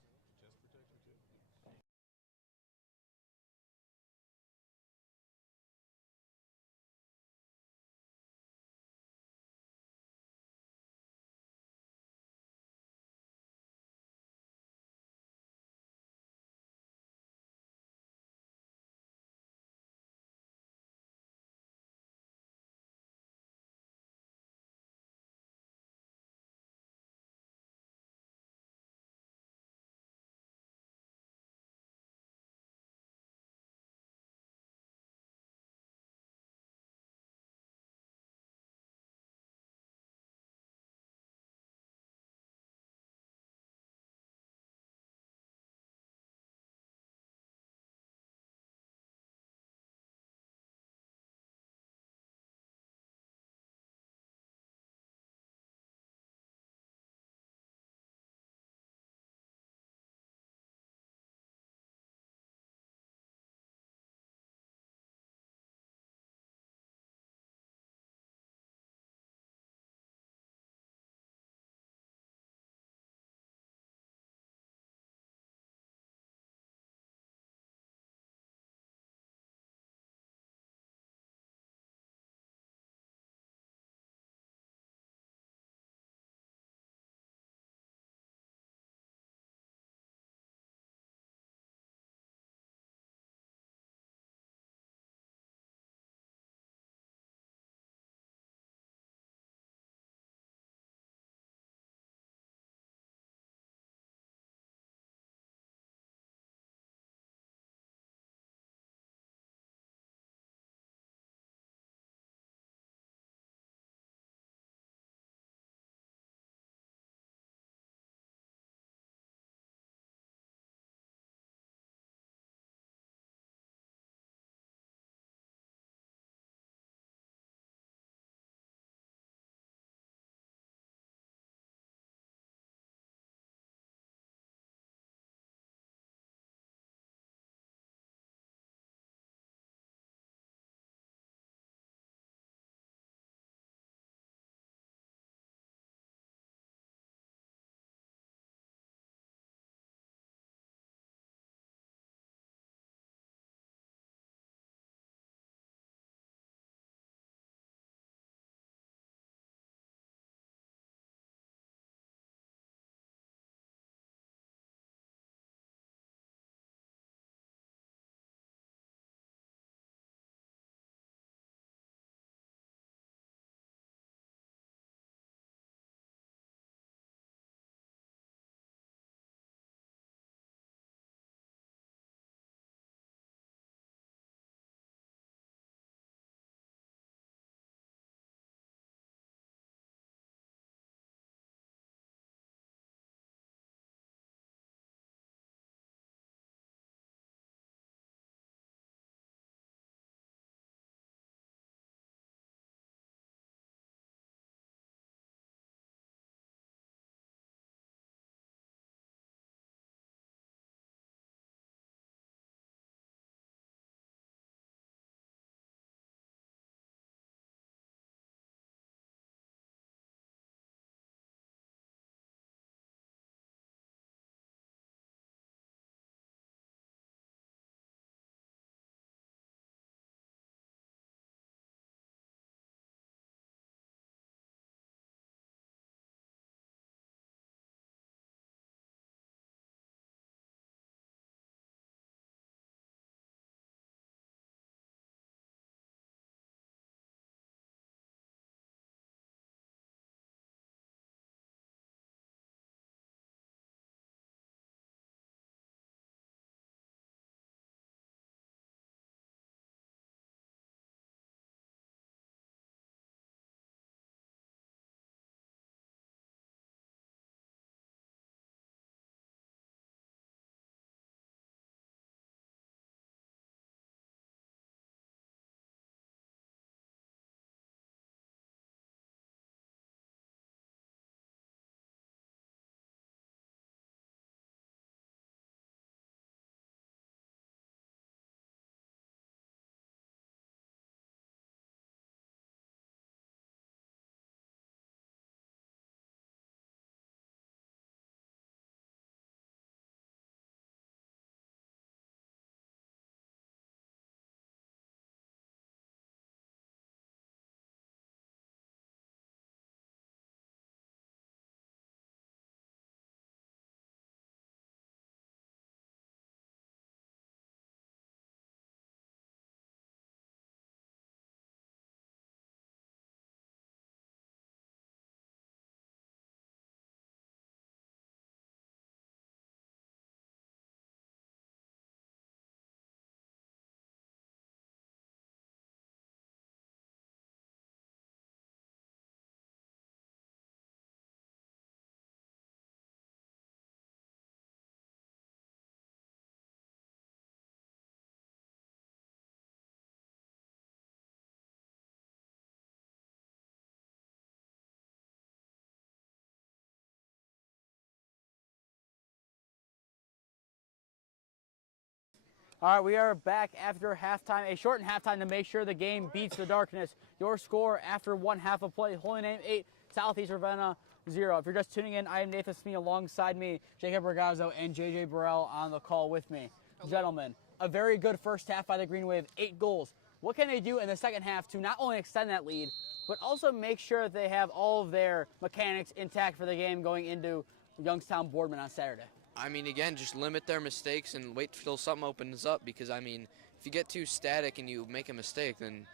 All right, we are back after halftime, a shortened halftime to make sure the game beats the darkness. Your score after one half of play, Holy Name 8, Southeast Ravenna 0. If you're just tuning in, I am Nathan Smee. Alongside me, Jacob Ragazzo and JJ Burrell on the call with me. Hello. Gentlemen, a very good first half by the Green Wave, 8 goals. What can they do in the second half to not only extend that lead, but also make sure that they have all of their mechanics intact for the game going into Youngstown Boardman on Saturday? I mean, again, just limit their mistakes and wait till something opens up, because, I mean, if you get too static and you make a mistake, then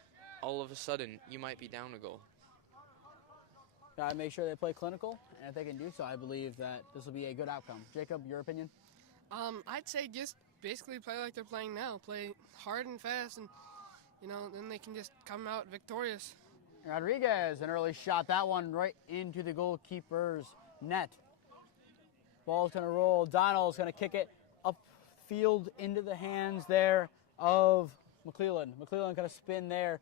all of a sudden you might be down a goal. Gotta make sure they play clinical, and if they can do so, I believe that this will be a good outcome. Jacob, your opinion? I'd say just basically play like they're playing now. Play hard and fast, and, then they can just come out victorious. Rodriguez, an early shot. That one right into the goalkeeper's net. Ball's going to roll. Donald's going to kick it upfield into the hands there of McClellan. McClellan going to spin there,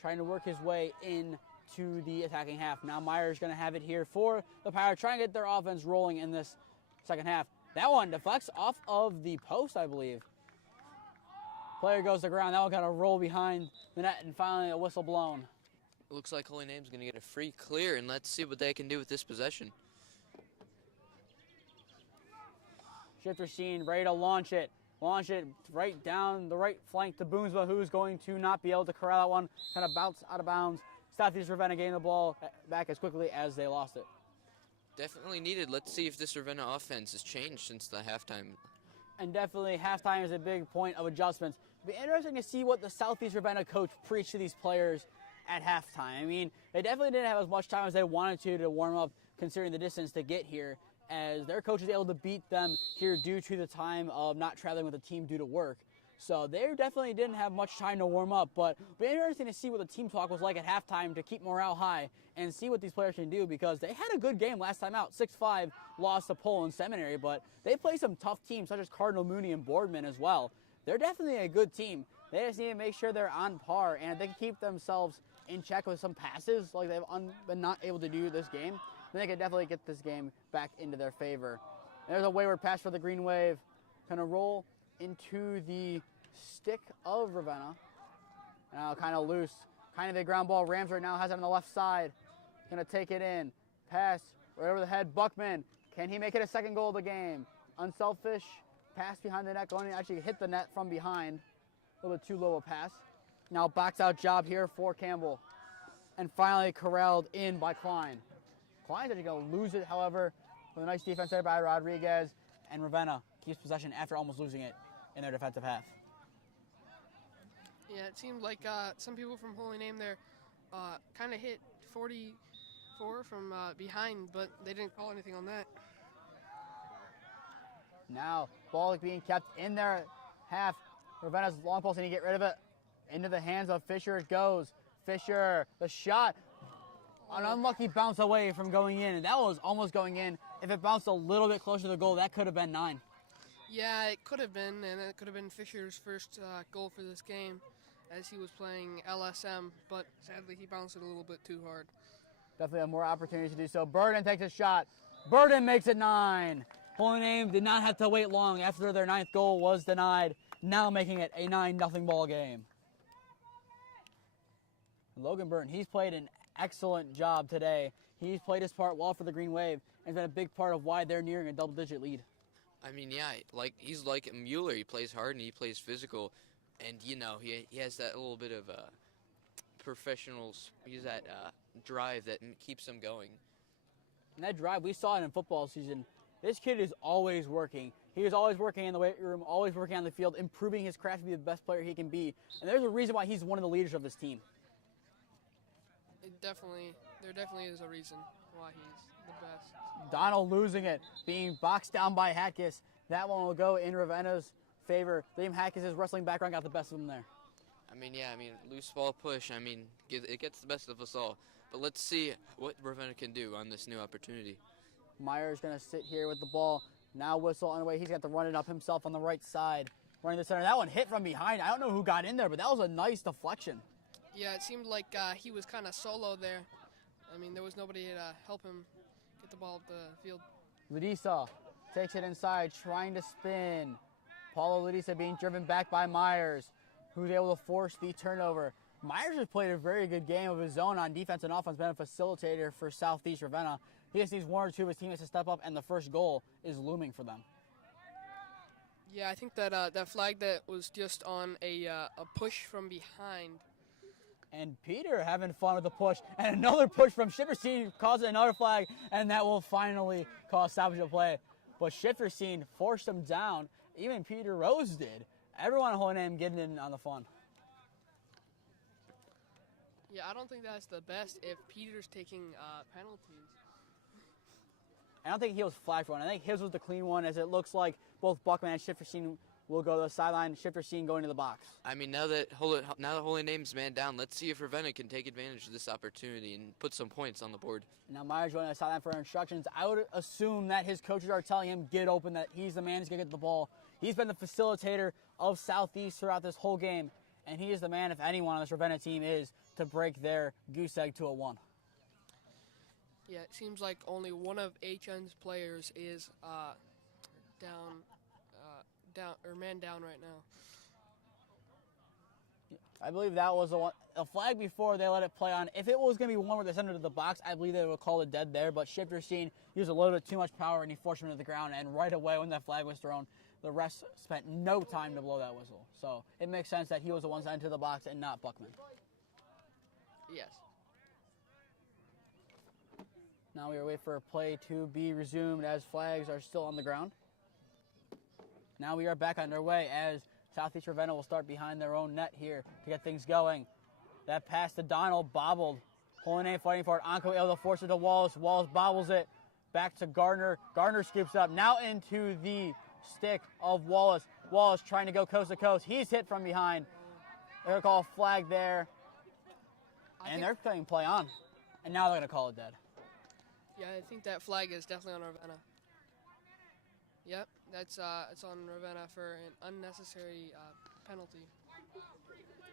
trying to work his way into the attacking half. Now Meyer's going to have it here for the Pirates, trying to get their offense rolling in this second half. That one deflects off of the post, I believe. Player goes to the ground. That one going to roll behind the net, and finally a whistle blown. It looks like Holy Name's going to get a free clear, and let's see what they can do with this possession. Shifter seen, ready to launch it. Launch it right down the right flank to Boomsma, who's going to not be able to corral that one. Kind of bounce out of bounds. Southeast Ravenna getting the ball back as quickly as they lost it. Definitely needed. Let's see if this Ravenna offense has changed since the halftime. And definitely halftime is a big point of adjustments. It'll be interesting to see what the Southeast Ravenna coach preached to these players at halftime. I mean, they definitely didn't have as much time as they wanted to warm up, considering the distance to get here, as their coach was able to beat them here due to the time of not traveling with the team due to work. So they definitely didn't have much time to warm up, but it'll be interesting to see what the team talk was like at halftime to keep morale high and see what these players can do, because they had a good game last time out. 6-5 loss to Poland Seminary, but they play some tough teams such as Cardinal Mooney and Boardman as well. They're definitely a good team. They just need to make sure they're on par, and if they can keep themselves in check with some passes like they've been not able to do this game, then they can definitely get this game back into their favor. There's a wayward pass for the Green Wave. Kind of roll into the stick of Ravenna. Now kind of loose. Kind of a ground ball. Rams right now has it on the left side. Going to take it in. Pass right over the head. Buckman. Can he make it a second goal of the game? Unselfish. Pass behind the net. Going to actually hit the net from behind. A little bit too low a pass. Now box out job here for Campbell. And finally corralled in by Klein. Klein's actually going to lose it, however, with a nice defense there by Rodriguez, and Ravenna keeps possession after almost losing it in their defensive half. Yeah, it seemed like some people from Holy Name there kind of hit 44 from behind, but they didn't call anything on that. Now, ball being kept in their half. Ravenna's long pulse, and he get rid of it. Into the hands of Fisher it goes. Fisher, the shot. An unlucky bounce away from going in, and that was almost going in. If it bounced a little bit closer to the goal, that could have been 9. Yeah, it could have been, and it could have been Fisher's first goal for this game as he was playing LSM, but sadly he bounced it a little bit too hard. Definitely have more opportunities to do so. Burden takes a shot. Burden makes it 9. Holy Name did not have to wait long after their 9th goal was denied, now making it a 9-0 ball game. Logan Burton, he's played an excellent job today. He's played his part well for the Green Wave and has been a big part of why they're nearing a double-digit lead. I mean, yeah, he's like Mueller. He plays hard and he plays physical, and he has that little bit of professional. He's that drive that keeps him going. And that drive, we saw it in football season. This kid is always working. He is always working in the weight room, always working on the field, improving his craft to be the best player he can be. And there's a reason why he's one of the leaders of this team. There definitely is a reason why he's the best. Donald losing it, being boxed down by Hackis. That one will go in Ravenna's favor. Liam Hackis' wrestling background got the best of him there. Loose ball push. It gets the best of us all. But let's see what Ravenna can do on this new opportunity. Meyer's going to sit here with the ball. Now whistle on the way. He's got to run it up himself on the right side. Running the center. That one hit from behind. I don't know who got in there, but that was a nice deflection. Yeah, it seemed like he was kind of solo there. There was nobody to help him get the ball up the field. Ladisa takes it inside, trying to spin. Paulo Lidisa being driven back by Myers, who's able to force the turnover. Myers has played a very good game of his own on defense and offense, been a facilitator for Southeast Ravenna. He just needs one or two of his teammates to step up, and the first goal is looming for them. Yeah, I think that that flag that was just on a push from behind. And Peter having fun with the push, and another push from Schifferstein causes another flag, and that will finally cause salvage of play. But Schifferstein forced him down. Even Peter Rose did. Everyone at Holy Name getting in on the fun. Yeah, I don't think that's the best if Peter's taking penalties. I don't think he was flagged for one. I think his was the clean one, as it looks like both Buckman and Schifferstein will go to the sideline. Schifferstein going to the box. I mean, now that Holy Name's man down, let's see if Ravenna can take advantage of this opportunity and put some points on the board. Now Myers going to the sideline for instructions. I would assume that his coaches are telling him, get open, that he's the man who's going to get the ball. He's been the facilitator of Southeast throughout this whole game, and he is the man, if anyone on this Ravenna team is, to break their goose egg to a 1. Yeah, it seems like only one of HN's players is man down right now. I believe that was a flag before they let it play on. If it was going to be one where they sent it to the box, I believe they would call it dead there. But Schifferstein used a little bit too much power, and he forced him to the ground. And right away when that flag was thrown, the refs spent no time to blow that whistle. So it makes sense that he was the one sent to the box and not Buckman. Yes. Now we are waiting for play to be resumed as flags are still on the ground. Now we are back underway as Southeast Ravenna will start behind their own net here to get things going. That pass to Donald bobbled. Holy Name fighting for it. Anko able to force it to Wallace. Wallace bobbles it back to Gardner. Gardner scoops up. Now into the stick of Wallace. Wallace trying to go coast to coast. He's hit from behind. They're going to call a flag there. And they're playing play on. And now they're going to call it dead. Yeah, I think that flag is definitely on Ravenna. Yep, it's on Ravenna for an unnecessary penalty.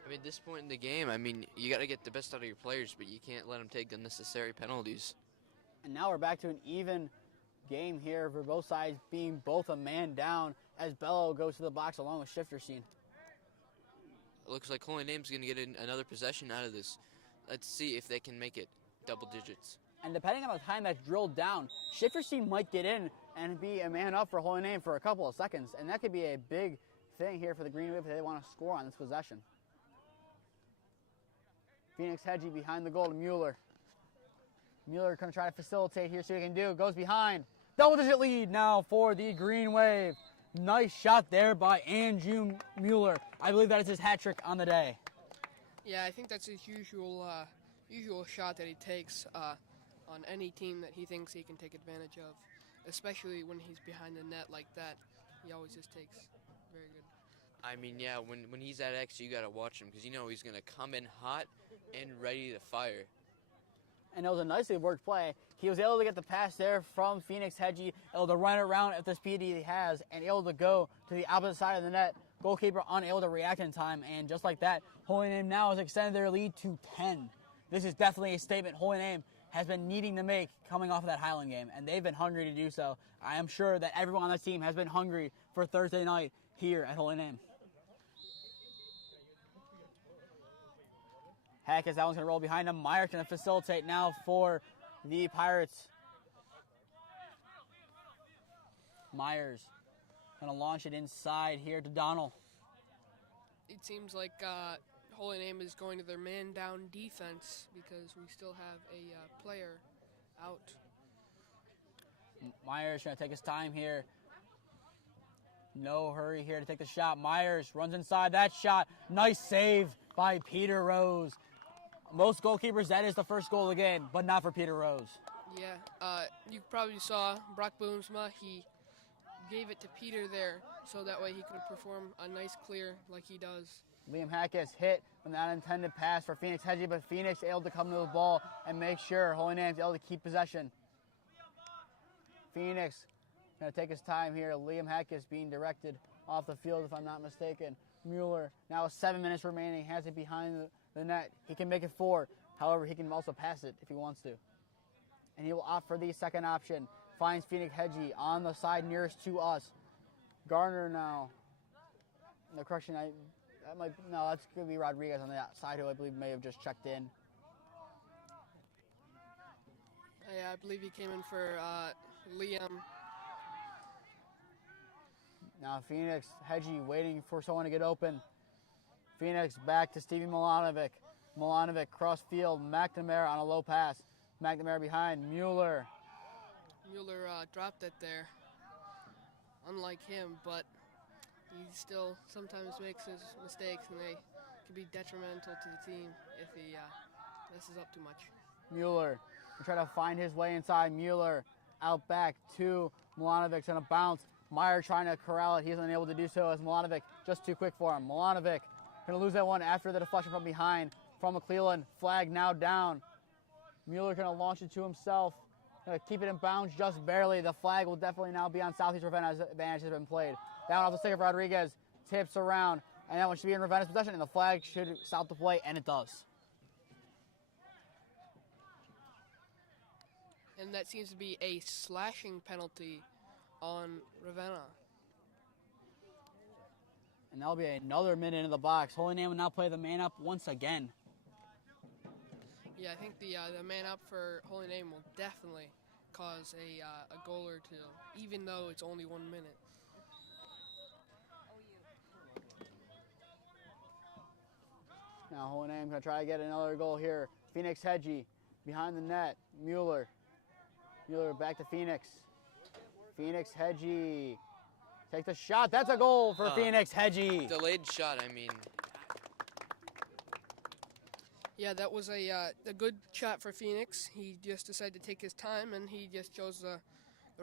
I mean, at this point in the game, I mean, you got to get the best out of your players, but you can't let them take unnecessary penalties. And now we're back to an even game here for both sides being both a man down as Bello goes to the box along with Schifferstein. It looks like Holy Name's going to get another possession out of this. Let's see if they can make it double digits. And depending on the time that's drilled down, Schifferstein might get in and be a man up for Holy Name for a couple of seconds. And that could be a big thing here for the Green Wave if they want to score on this possession. Phoenix Hedgie behind the goal to Mueller. Mueller going to try to facilitate here, see what he can do. Goes behind. Double-digit lead now for the Green Wave. Nice shot there by Andrew Mueller. I believe that is his hat trick on the day. Yeah, I think that's his usual shot that he takes on any team that he thinks he can take advantage of, especially when he's behind the net like that. He always just takes very good. I mean, yeah, when he's at X, you got to watch him because you know he's going to come in hot and ready to fire. And it was a nicely worked play. He was able to get the pass there from Phoenix Hedgie, able to run it around at the speed he has, and able to go to the opposite side of the net. Goalkeeper unable to react in time, and just like that, Holy Name now has extended their lead to 10. This is definitely a statement Holy Name has been needing to make coming off of that Highland game, and they've been hungry to do so. I am sure that everyone on this team has been hungry for Thursday night here at Holy Name. Heck, as that one's going to roll behind him. Myers going to facilitate now for the Pirates. Myers going to launch it inside here to Donald. It seems like Holy Name is going to their man-down defense because we still have a player out. Myers trying to take his time here. No hurry here to take the shot. Myers runs inside that shot. Nice save by Peter Rose. Most goalkeepers, that is the first goal again, but not for Peter Rose. Yeah, you probably saw Brock Boomsma. He gave it to Peter there so that way he could perform a nice clear like he does. Liam Hackus hit from that intended pass for Phoenix Hedgie, but Phoenix able to come to the ball and make sure Holy Name's able to keep possession. Phoenix going to take his time here. Liam Hackus being directed off the field, if I'm not mistaken. Mueller, now with 7 minutes remaining, has it behind the net. He can make it 4. However, he can also pass it if he wants to. And he will opt for the second option. Finds Phoenix Hedgie on the side nearest to us. Garner now The correction, that's going to be Rodriguez on the outside, who I believe may have just checked in. Yeah, I believe he came in for Liam. Now Phoenix, Hedgie waiting for someone to get open. Phoenix back to Stevie Milanovic. Milanovic cross field, McNamara on a low pass. McNamara behind, Mueller. Mueller dropped it there, unlike him, but he still sometimes makes his mistakes, and they can be detrimental to the team if he messes up too much. Mueller trying to find his way inside. Mueller out back to Milanovic on a bounce. Meyer trying to corral it. He's unable to do so as Milanovic just too quick for him. Milanovic going to lose that one after the deflection from behind from McClellan. Flag now down. Mueller going to launch it to himself. Going to keep it in bounds just barely. The flag will definitely now be on Southeast Ravenna as the advantage has been played. That one off the stick of Rodriguez. Tips around. And that one should be in Ravenna's possession. And the flag should stop the play, and it does. And that seems to be a slashing penalty on Ravenna. And that'll be another minute in the box. Holy Name will now play the man up once again. Yeah, I think the man up for Holy Name will definitely cause a goal or two, even though it's only 1 minute. Now Holy Name going to try to get another goal here. Phoenix Hedgie behind the net. Mueller back to Phoenix. Phoenix Hedgie takes the shot. That's a goal for Phoenix Hedgie. Delayed shot, I mean. Yeah, that was a good shot for Phoenix. He just decided to take his time, and he just chose the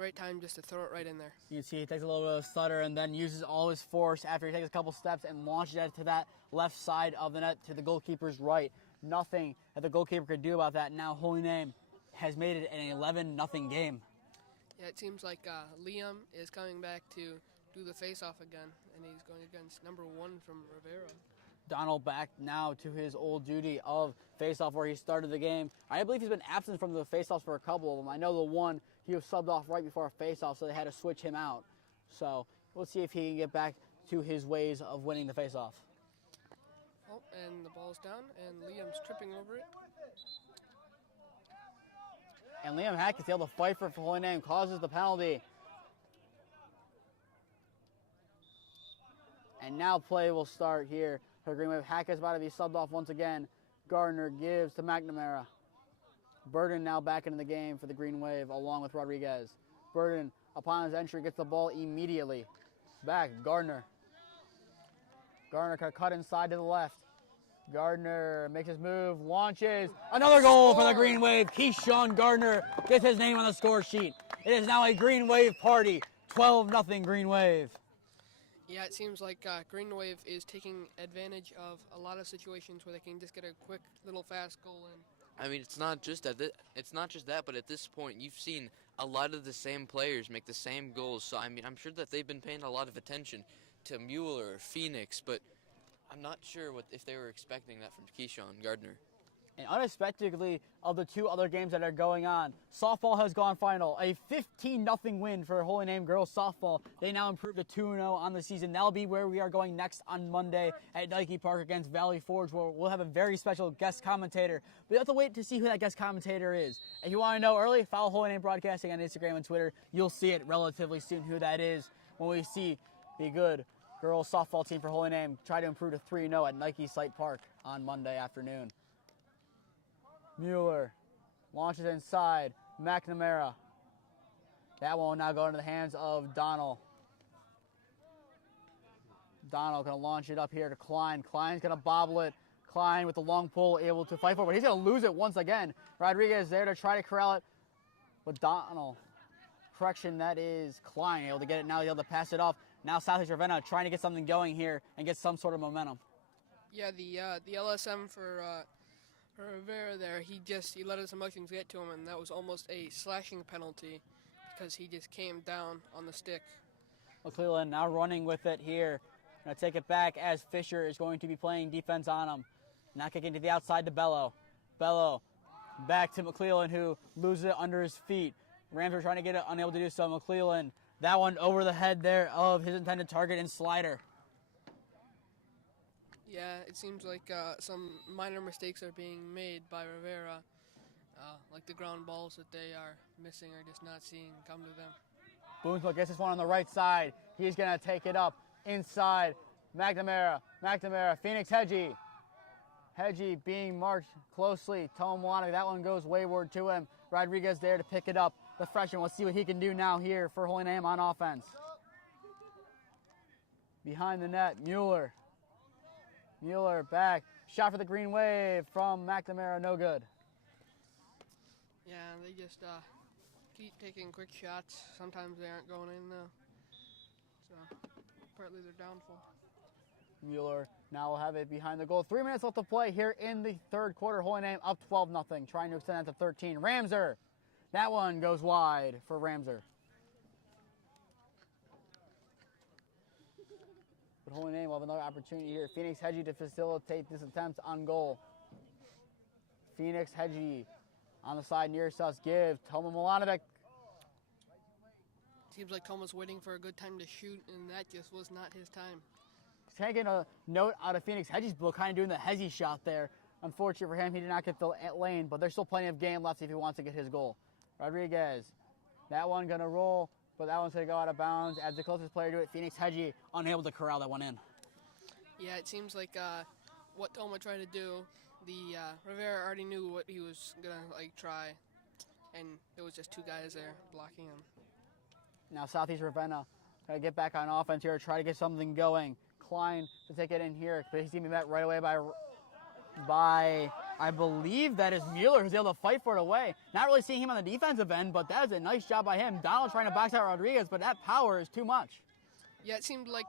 right time just to throw it right in there. You can see he takes a little bit of stutter and then uses all his force after he takes a couple steps and launches it to that left side of the net to the goalkeeper's right. Nothing that the goalkeeper could do about that. Now Holy Name has made it an 11-0 game. Yeah, it seems like Liam is coming back to do the face-off again, and he's going against number 1 from Rivera. Donald back now to his old duty of face-off where he started the game. I believe he's been absent from the face-offs for a couple of them. I know the one he was subbed off right before a face-off, so they had to switch him out. So we'll see if he can get back to his ways of winning the face-off. Oh, and the ball's down, and Liam's tripping over it. And Liam Hackett's able to fight for Holy Name, causes the penalty. And now play will start here for Green Wave. Hackett's about to be subbed off once again. Gardner gives to McNamara. Burden now back into the game for the Green Wave along with Rodriguez. Burden, upon his entry, gets the ball immediately. Back, Gardner. Gardner cut inside to the left. Gardner makes his move, launches. Another goal for the Green Wave. Keyshawn Gardner gets his name on the score sheet. It is now a Green Wave party. 12-0 Green Wave. Yeah, it seems like Green Wave is taking advantage of a lot of situations where they can just get a quick little fast goal in. I mean, it's not just that, but at this point, you've seen a lot of the same players make the same goals. So, I mean, I'm sure that they've been paying a lot of attention to Mueller or Phoenix, but I'm not sure if they were expecting that from Keyshawn Gardner. And unexpectedly, of the two other games that are going on, softball has gone final. A 15-0 win for Holy Name Girls Softball. They now improved to 2-0 on the season. That'll be where we are going next on Monday at Nike Park against Valley Forge, where we'll have a very special guest commentator. We have to wait to see who that guest commentator is. If you want to know early, follow Holy Name Broadcasting on Instagram and Twitter. You'll see it relatively soon who that is when we see the good girls softball team for Holy Name try to improve to 3-0 at Nike Site Park on Monday afternoon. Mueller launches inside. McNamara. That one will now go into the hands of Donald. Donald going to launch it up here to Klein. Klein's going to bobble it. Klein with the long pull, able to fight for it, but he's going to lose it once again. Rodriguez there to try to corral it. But Donald, correction, that is Klein able to get it now. He's able to pass it off. Now Southeast Ravenna trying to get something going here and get some sort of momentum. Yeah, the LSM for Rivera there, he let his emotions get to him, and that was almost a slashing penalty because he just came down on the stick. McClellan now running with it here. Going to take it back as Fisher is going to be playing defense on him. Now kicking to the outside to Bello. Bello back to McClellan, who loses it under his feet. Rams are trying to get it, unable to do so. McClellan, that one over the head there of his intended target and slider. Yeah, it seems like some minor mistakes are being made by Rivera, like the ground balls that they are missing or just not seeing come to them. Boonsville gets this one on the right side. He's going to take it up inside. McNamara, Phoenix Hedgie. Hedgie being marked closely. Tom Milano, that one goes wayward to him. Rodriguez there to pick it up. The freshman, we'll see what he can do now here for Holy Name on offense. Behind the net, Mueller. Mueller back. Shot for the green wave from McNamara, no good. Yeah, they just keep taking quick shots. Sometimes they aren't going in, though. So, partly their downfall. Mueller now will have it behind the goal. 3 minutes left to play here in the third quarter. Holy Name up 12-0, trying to extend that to 13. Ramser. That one goes wide for Ramser. But Holy Name will have another opportunity here. Phoenix Hedgie to facilitate this attempt on goal. Phoenix Hedgie on the side near us. Give Toma Milanovic. Seems like Toma's waiting for a good time to shoot, and that just was not his time. He's taking a note out of Phoenix Hedgie's book, kind of doing the Hedgie shot there. Unfortunate for him, he did not get the lane, but there's still plenty of game left if he wants to get his goal. Rodriguez, that one going to roll, but that one's going to go out of bounds. As the closest player to it, Phoenix Hedgie, unable to corral that one in. Yeah, it seems like what Toma tried to do, the Rivera already knew what he was going to try, and there was just two guys there blocking him. Now Southeast Ravenna got to get back on offense here, try to get something going. Klein to take it in here, but he's going to be met right away by I believe that is Mueller, who's able to fight for it away. Not really seeing him on the defensive end, but that is a nice job by him. Donald trying to box out Rodriguez, but that power is too much. Yeah, it seemed like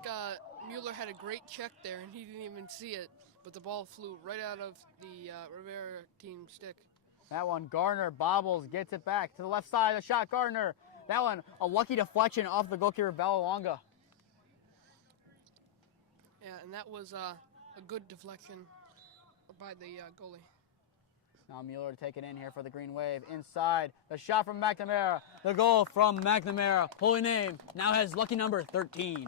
Mueller had a great check there, and he didn't even see it, but the ball flew right out of the Rivera team stick. That one, Gardner bobbles, gets it back to the left side. The shot, Gardner. That one, a lucky deflection off the goalkeeper, Valawanga. Yeah, and that was a good deflection by the goalie. Now Mueller to take it in here for the green wave. Inside, the shot from McNamara. The goal from McNamara. Holy Name now has lucky number 13.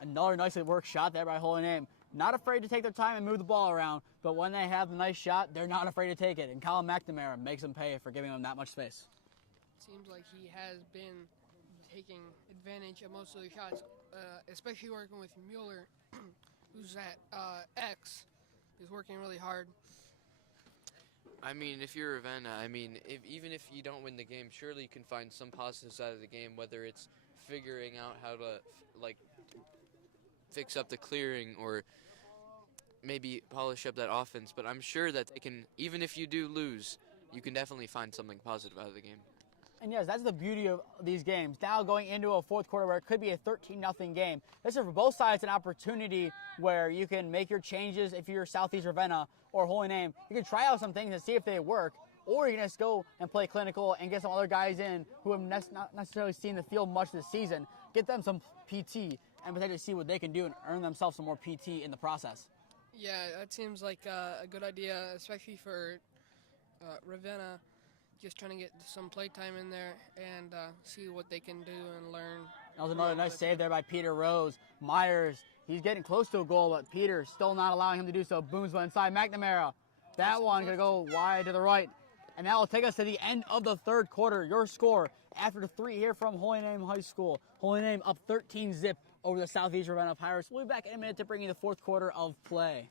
Another nicely worked shot there by Holy Name. Not afraid to take their time and move the ball around, but when they have the nice shot, they're not afraid to take it. And Colin McNamara makes them pay for giving them that much space. Seems like he has been taking advantage of most of the shots, especially working with Mueller, who's at X. He's working really hard. I mean, if you're Ravenna, even if you don't win the game, surely you can find some positives out of the game, whether it's figuring out how to, fix up the clearing or maybe polish up that offense. But I'm sure that they can, even if you do lose, you can definitely find something positive out of the game. And yes, that's the beauty of these games. Now going into a fourth quarter where it could be a 13-0 game. This is for both sides an opportunity where you can make your changes if you're Southeast Ravenna or Holy Name. You can try out some things and see if they work, or you can just go and play clinical and get some other guys in who have not necessarily seen the field much this season. Get them some PT and potentially see what they can do and earn themselves some more PT in the process. Yeah, that seems like a good idea, especially for Ravenna. Just trying to get some play time in there and see what they can do and learn. That was another nice save there by Peter Rose. Myers, he's getting close to a goal, but Peter still not allowing him to do so. Boomsville inside McNamara. That one going to go wide to the right. And that will take us to the end of the third quarter. Your score after the 3 here from Holy Name High School. Holy Name up 13-0 over the Southeast Ravenna Pirates. We'll be back in a minute to bring you the fourth quarter of play.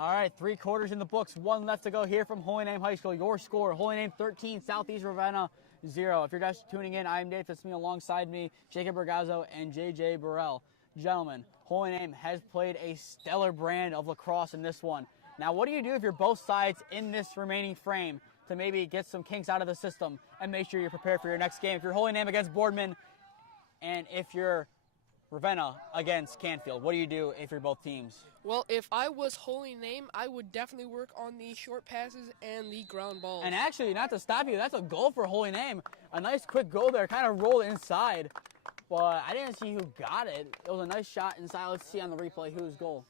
All right, 3 quarters in the books. 1 left to go here from Holy Name High School. Your score, Holy Name 13, Southeast Ravenna 0. If you're guys tuning in, I'm Nathan Smee, alongside me, Jacob Bergazzo and JJ Burrell. Gentlemen, Holy Name has played a stellar brand of lacrosse in this one. Now, what do you do if you're both sides in this remaining frame to maybe get some kinks out of the system and make sure you're prepared for your next game? If you're Holy Name against Boardman, and if you're Ravenna against Canfield, what do you do if you're both teams? Well, if I was Holy Name, I would definitely work on the short passes and the ground balls. And actually, not to stop you, that's a goal for Holy Name. A nice quick goal there, kind of rolled inside. But I didn't see who got it. It was a nice shot inside. Let's see on the replay whose goal.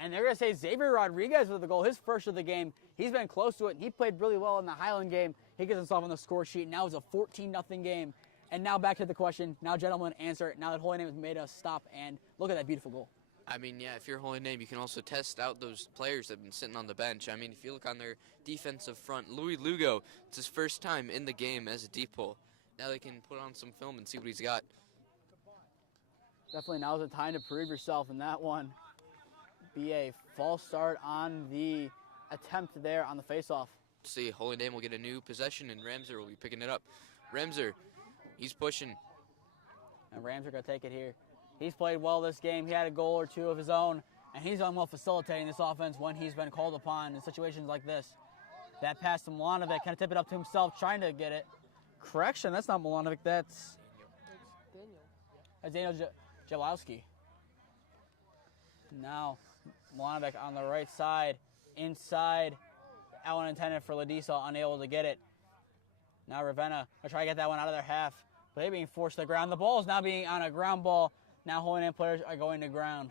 And they're going to say Xavier Rodriguez with the goal, his first of the game. He's been close to it, and he played really well in the Highland game. He gets himself on the score sheet. Now it's a 14-0 game. And now back to the question. Now, gentlemen, answer it. Now that Holy Name has made us stop, and look at that beautiful goal. I mean, yeah, if you're Holy Name, you can also test out those players that have been sitting on the bench. I mean, if you look on their defensive front, Louis Lugo, it's his first time in the game as a deep pull. Now they can put on some film and see what he's got. Definitely now's the time to prove yourself in that one. Be a false start on the attempt there on the faceoff. See, Holy Name will get a new possession, and Ramser will be picking it up. Ramser, he's pushing. And Ramser going to take it here. He's played well this game. He had a goal or two of his own, and he's done well facilitating this offense when he's been called upon in situations like this. That pass to Milanovic, kind of tip it up to himself, trying to get it. Correction, that's not Milanovic, that's Daniel Jalowski. Now, Milanovic on the right side, inside. That one intended for Ladisa, unable to get it. Now Ravenna will try to get that one out of their half, but they're being forced to the ground. The ball is now being on a ground ball. Now Holy Name players are going to ground.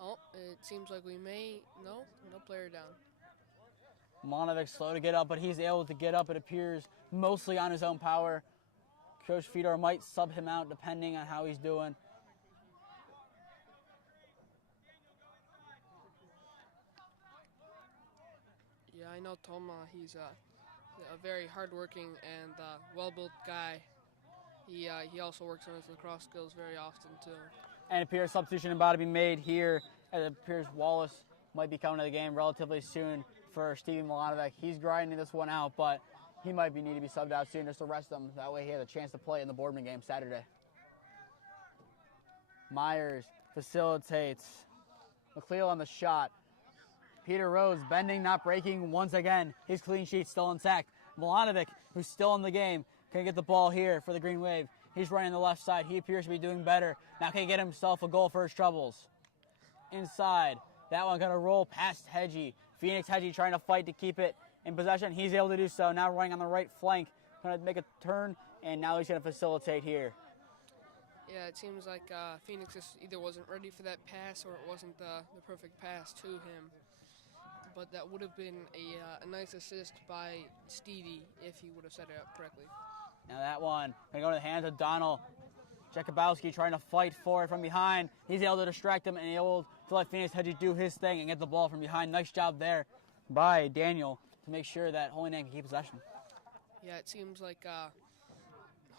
Oh, it seems like we may, no player down. Milanovic slow to get up, but he's able to get up, it appears, mostly on his own power. Coach Fedor might sub him out depending on how he's doing. Yeah, I know Toma. He's a very hardworking and well-built guy. He also works on his lacrosse skills very often too. And it appears substitution about to be made here. It appears Wallace might be coming to the game relatively soon for Stevie Milanovic. He's grinding this one out, but he might need to be subbed out soon just to rest him. That way he has a chance to play in the Boardman game Saturday. Myers facilitates. McLeod on the shot. Peter Rose bending, not breaking once again. His clean sheet still intact. Milanovic, who's still in the game, can get the ball here for the Green Wave. He's running the left side. He appears to be doing better. Now can he get himself a goal for his troubles. Inside. That one going to roll past Hedgie. Phoenix Hedgie trying to fight to keep it in possession. He's able to do so. Now running on the right flank. Going to make a turn, and now he's going to facilitate here. Yeah, it seems like Phoenix just either wasn't ready for that pass or it wasn't the perfect pass to him. But that would have been a nice assist by Stevie if he would have set it up correctly. Now that one going to go to the hands of Donald. Jakubowski trying to fight for it from behind. He's able to distract him and able to let Phoenix Hedgie do his thing and get the ball from behind. Nice job there by Daniel to make sure that Holy Name can keep possession. Yeah, it seems like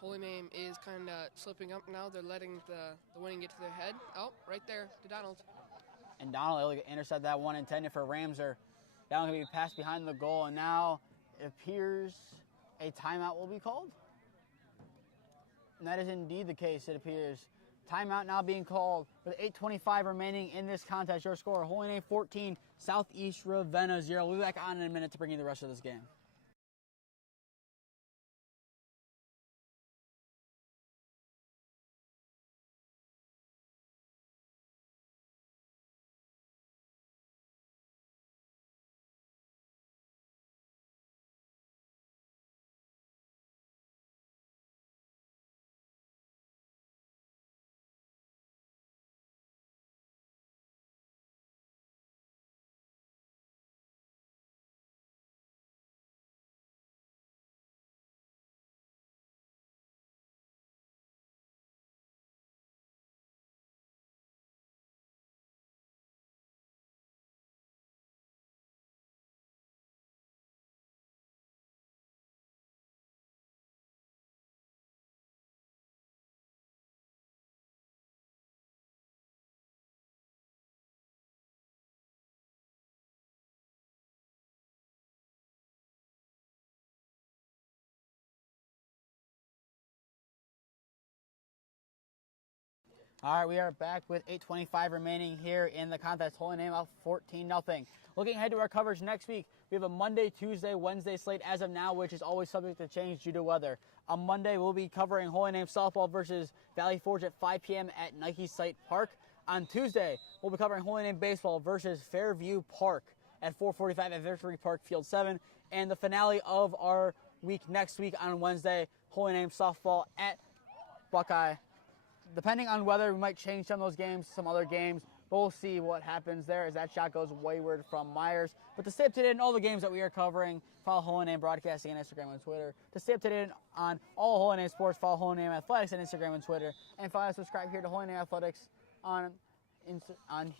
Holy Name is kind of slipping up now. They're letting the winning get to their head. Oh, right there to Donald. And Donald able to intercept that one intended for Ramser. That one going to be passed behind the goal, and now it appears a timeout will be called. And that is indeed the case, it appears. Timeout now being called with 8:25 remaining in this contest. Your score, Holy Name 14, Southeast Ravenna 0. We'll be back on in a minute to bring you the rest of this game. All right, we are back with 8:25 remaining here in the contest. Holy Name up 14-0. Looking ahead to our coverage next week, we have a Monday, Tuesday, Wednesday slate as of now, which is always subject to change due to weather. On Monday, we'll be covering Holy Name softball versus Valley Forge at 5 p.m. at Nike Site Park. On Tuesday, we'll be covering Holy Name baseball versus Fairview Park at 4:45 at Victory Park Field 7. And the finale of our week next week on Wednesday, Holy Name softball at Buckeye. Depending on weather, we might change some of those games, some other games. But we'll see what happens there as that shot goes wayward from Myers. But to stay up to date on all the games that we are covering, follow Holy Name Broadcasting on Instagram and Twitter. To stay up to date on all Holy Name sports, follow Holy Name Athletics on Instagram and Twitter. And follow and subscribe here to Holy Name Athletics on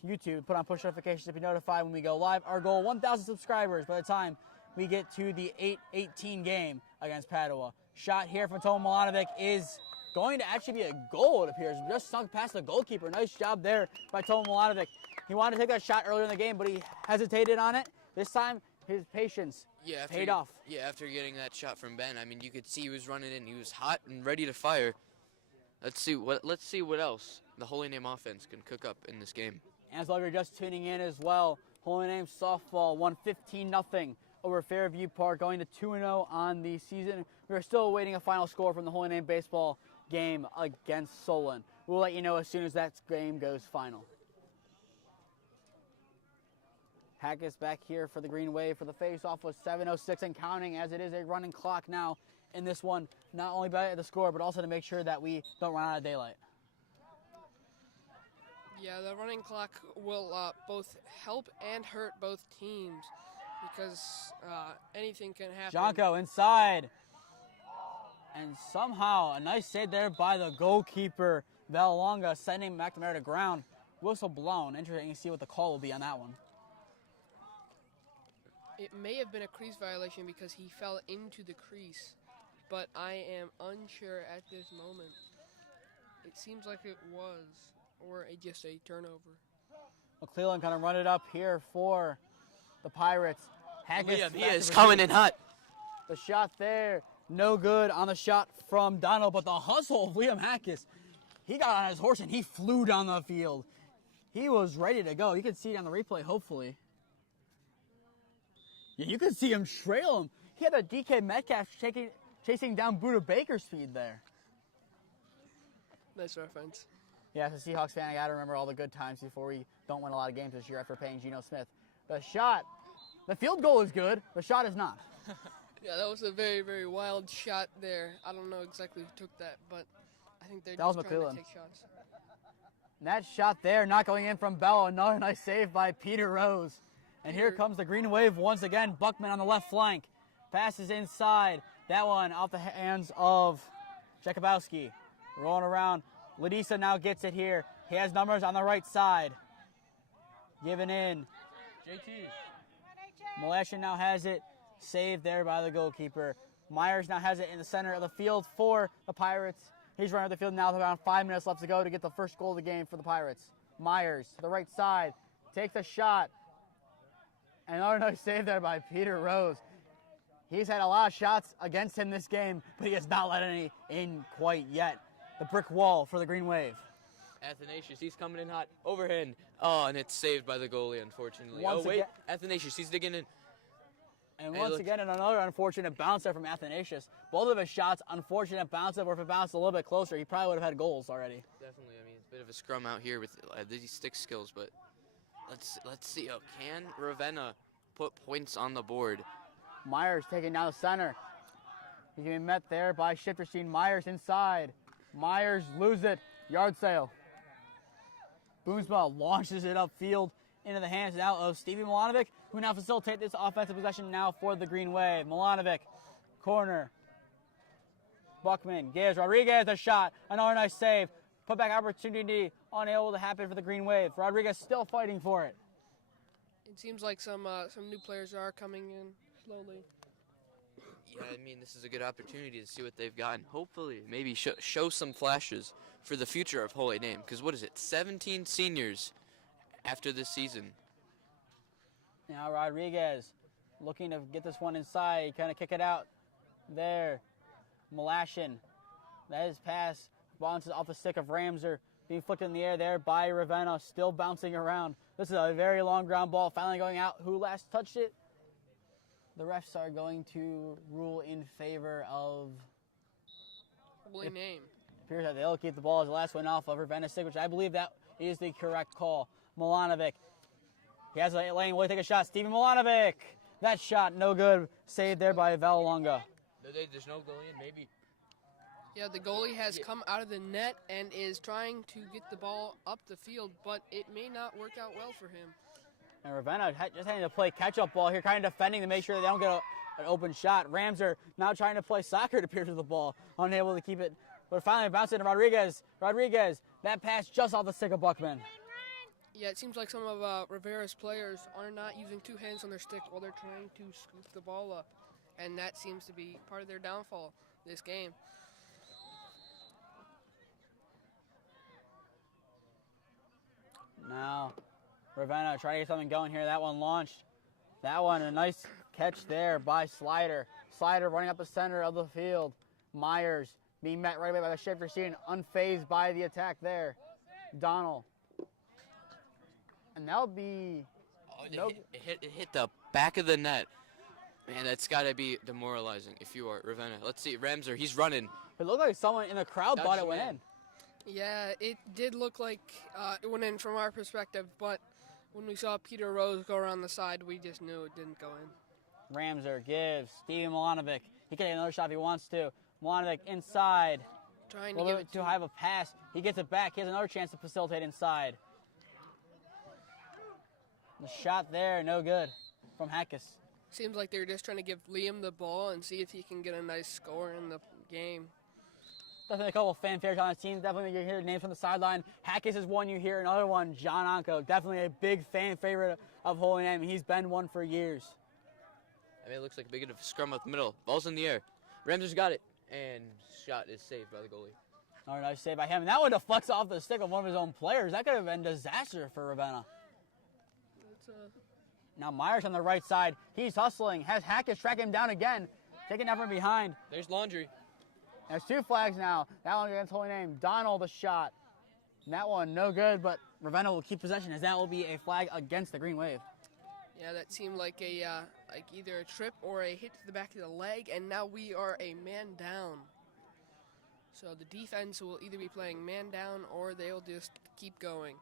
YouTube. Put on push notifications to be notified when we go live. Our goal, 1,000 subscribers by the time we get to the 8-18 game against Padua. Shot here from Tom Milanovic is going to actually be a goal, it appears. Just sunk past the goalkeeper. Nice job there by Tom Milanovic. He wanted to take that shot earlier in the game, but he hesitated on it. This time, his patience paid off. Yeah, after getting that shot from Ben, I mean, you could see he was running in. He was hot and ready to fire. Let's see what else the Holy Name offense can cook up in this game. As though you're just tuning in as well, Holy Name softball won 15-0 over Fairview Park, going to 2-0 on the season. We are still awaiting a final score from the Holy Name baseball game against Solon. We'll let you know as soon as that game goes final. Hackett back here for the Green Wave for the face-off with 7:06 and counting, as it is a running clock now in this one, not only by the score, but also to make sure that we don't run out of daylight. Yeah, the running clock will both help and hurt both teams because anything can happen. Jonko inside. And somehow a nice save there by the goalkeeper, Valonga, sending McNamara to ground. Whistle blown. Interesting to see what the call will be on that one. It may have been a crease violation because he fell into the crease, but I am unsure at this moment. It seems like it was, or just a turnover. Well, Cleveland kind of run it up here for the Pirates. Liam, he is coming in hot. The shot there, no good on the shot from Donald, but the hustle of Liam Hackett. He got on his horse and he flew down the field. He was ready to go. You can see it on the replay, hopefully. Yeah, you can see him trail him. He had a DK Metcalf chasing down Buda Baker speed there. Nice reference. Yeah, as a Seahawks fan, I got to remember all the good times before we don't win a lot of games this year after paying Geno Smith. The shot, the field goal is good. The shot is not. Yeah, that was a very, very wild shot there. I don't know exactly who took that, but I think they're That was just trying McClellan. to take shots. And that shot there, not going in from Bello. Another nice save by Peter Rose. And here comes the Green Wave once again. Buckman on the left flank. Passes inside. That one off the hands of Jakubowski. Rolling around. Ladisa now gets it here. He has numbers on the right side. Given in. JT. Maleshin now has it. Saved there by the goalkeeper. Myers now has it in the center of the field for the Pirates. He's running up the field now with around 5 minutes left to go to get the first goal of the game for the Pirates. Myers to the right side. Takes a shot. Another nice save there by Peter Rose. He's had a lot of shots against him this game, but he has not let any in quite yet. The brick wall for the Green Wave. Athanasius, he's coming in hot. Overhand. Oh, and it's saved by the goalie, unfortunately. Again, Athanasius, he's digging in. And once again, another unfortunate bounce there from Athanasius. Both of his shots, unfortunate bounce up, or if it bounced a little bit closer, he probably would have had goals already. Definitely. I mean, it's a bit of a scrum out here with these stick skills, but let's see. Oh, can Ravenna put points on the board? Myers taking down the center. He's being met there by Shifterstein. Myers inside. Myers loses it. Yard sale. Boomsma launches it upfield into the hands now of Stevie Milanovic, who now facilitate this offensive possession now for the Green Wave. Milanovic, corner. Buckman gives Rodriguez a shot. Another nice save. Putback opportunity unable to happen for the Green Wave. Rodriguez still fighting for it. It seems like some new players are coming in slowly. Yeah, I mean, this is a good opportunity to see what they've got, and hopefully maybe show some flashes for the future of Holy Name. Because what is it, 17 seniors after this season? Now Rodriguez looking to get this one inside, kind of kick it out there. Malashin, that is pass, bounces off the stick of Ramser being flicked in the air there by Ravenna, still bouncing around. This is a very long ground ball, finally going out. Who last touched it? The refs are going to rule in favor of... Holy name. Appears that they'll keep the ball as the last one off of Ravenna's stick, which I believe that is the correct call. Milanovic. He has a lane. Will he take a shot? Steven Milanovic. That shot, no good. Saved there by Valalonga. There's no goalie in, maybe. Yeah, the goalie has come out of the net and is trying to get the ball up the field, but it may not work out well for him. And Ravenna just having to play catch-up ball here, kind of defending to make sure they don't get an open shot. Rams are now trying to play soccer, it appears, with the ball, unable to keep it. But finally bouncing to Rodriguez. Rodriguez, that pass just off the stick of Buckman. Yeah, it seems like some of Rivera's players are not using two hands on their stick while they're trying to scoop the ball up. And that seems to be part of their downfall this game. Now, Ravenna trying to get something going here. That one launched. That one, a nice catch there by Slider. Slider running up the center of the field. Myers being met right away by the Schaefer Seaton, unfazed by the attack there. Donald. And that'll be... It hit the back of the net. Man, that's got to be demoralizing if you are Ravenna. Let's see, Ramser, he's running. It looked like someone in the crowd thought it went in. Yeah, it did look like it went in from our perspective, but when we saw Peter Rose go around the side, we just knew it didn't go in. Ramser gives Steven Milanovic. He can take another shot if he wants to. Milanovic inside. Trying to give it too high of a pass. He gets it back. He has another chance to facilitate inside. The shot there, no good from Hackis. Seems like they're just trying to give Liam the ball and see if he can get a nice score in the game. Definitely a couple of fanfares on his team. Definitely you hear names from the sideline. Hackis is one you hear. Another one, John Anko. Definitely a big fan favorite of Holy Name. He's been one for years. I mean, it looks like a big scrum up the middle. Ball's in the air. Ramser's got it. And shot is saved by the goalie. Oh, nice save by him. And that one deflects off the stick of one of his own players. That could have been disaster for Ravenna. Now Myers on the right side. He's hustling. Has Hackis track him down again. Taking that from behind. There's Laundry. There's two flags now. That one against Holy Name. Donald the shot. And that one no good, but Ravenna will keep possession as that will be a flag against the Green Wave. Yeah, that seemed like a like either a trip or a hit to the back of the leg, and now we are a man down. So the defense will either be playing man down or they'll just keep going.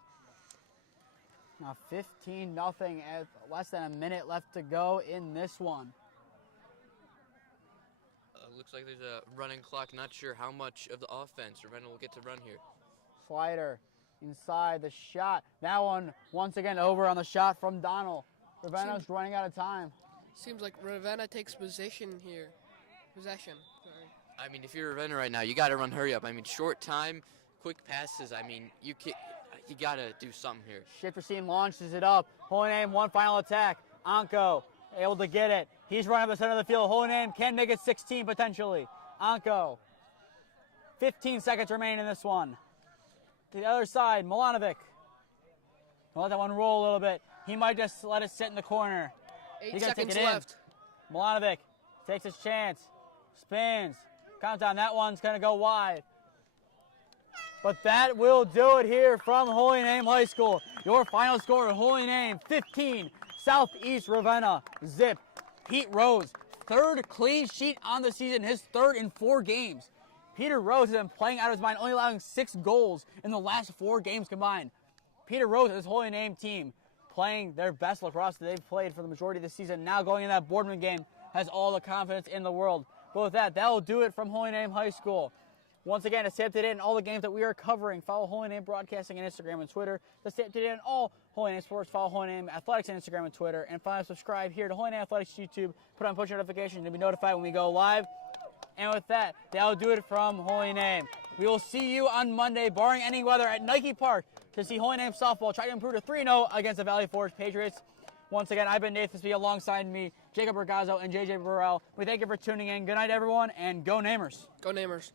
Now 15-0 as less than a minute left to go in this one. Looks like there's a running clock. Not sure how much of the offense Ravenna will get to run here. Slider inside the shot. That one once again over on the shot from Donald. Ravenna's running out of time. Seems like Ravenna takes possession here. Possession. Sorry. I mean, if you're Ravenna right now, you got to run hurry up. I mean, short time, quick passes. I mean, you got to do something here. Schifferstein launches it up. Holy Name, one final attack. Anko able to get it. He's running up the center of the field. Holy Name can make it 16 potentially. Anko. 15 seconds remaining in this one. To the other side, Milanovic. Let that one roll a little bit. He might just let it sit in the corner. 8 seconds left. Milanovic takes his chance. Spins. Countdown. That one's going to go wide. But that will do it here from Holy Name High School. Your final score, Holy Name 15, Southeast Ravenna zip. Pete Rose, third clean sheet on the season, his third in 4 games. Peter Rose has been playing out of his mind, only allowing 6 goals in the last 4 games combined. Peter Rose and his Holy Name team playing their best lacrosse that they've played for the majority of the season. Now going in that Boardman game has all the confidence in the world. But with that will do it from Holy Name High School. Once again, to stay up to date on all the games that we are covering, follow Holy Name Broadcasting on Instagram and Twitter. To stay up to date on all Holy Name sports, follow Holy Name Athletics on Instagram and Twitter. And finally, subscribe here to Holy Name Athletics YouTube. Put on push notifications to be notified when we go live. And with that will do it from Holy Name. We will see you on Monday, barring any weather, at Nike Park to see Holy Name softball try to improve to 3-0 against the Valley Forge Patriots. Once again, I've been Nathan Smee, alongside me, Jacob Bergazzo and JJ Burrell. We thank you for tuning in. Good night, everyone, and go Namers. Go Namers.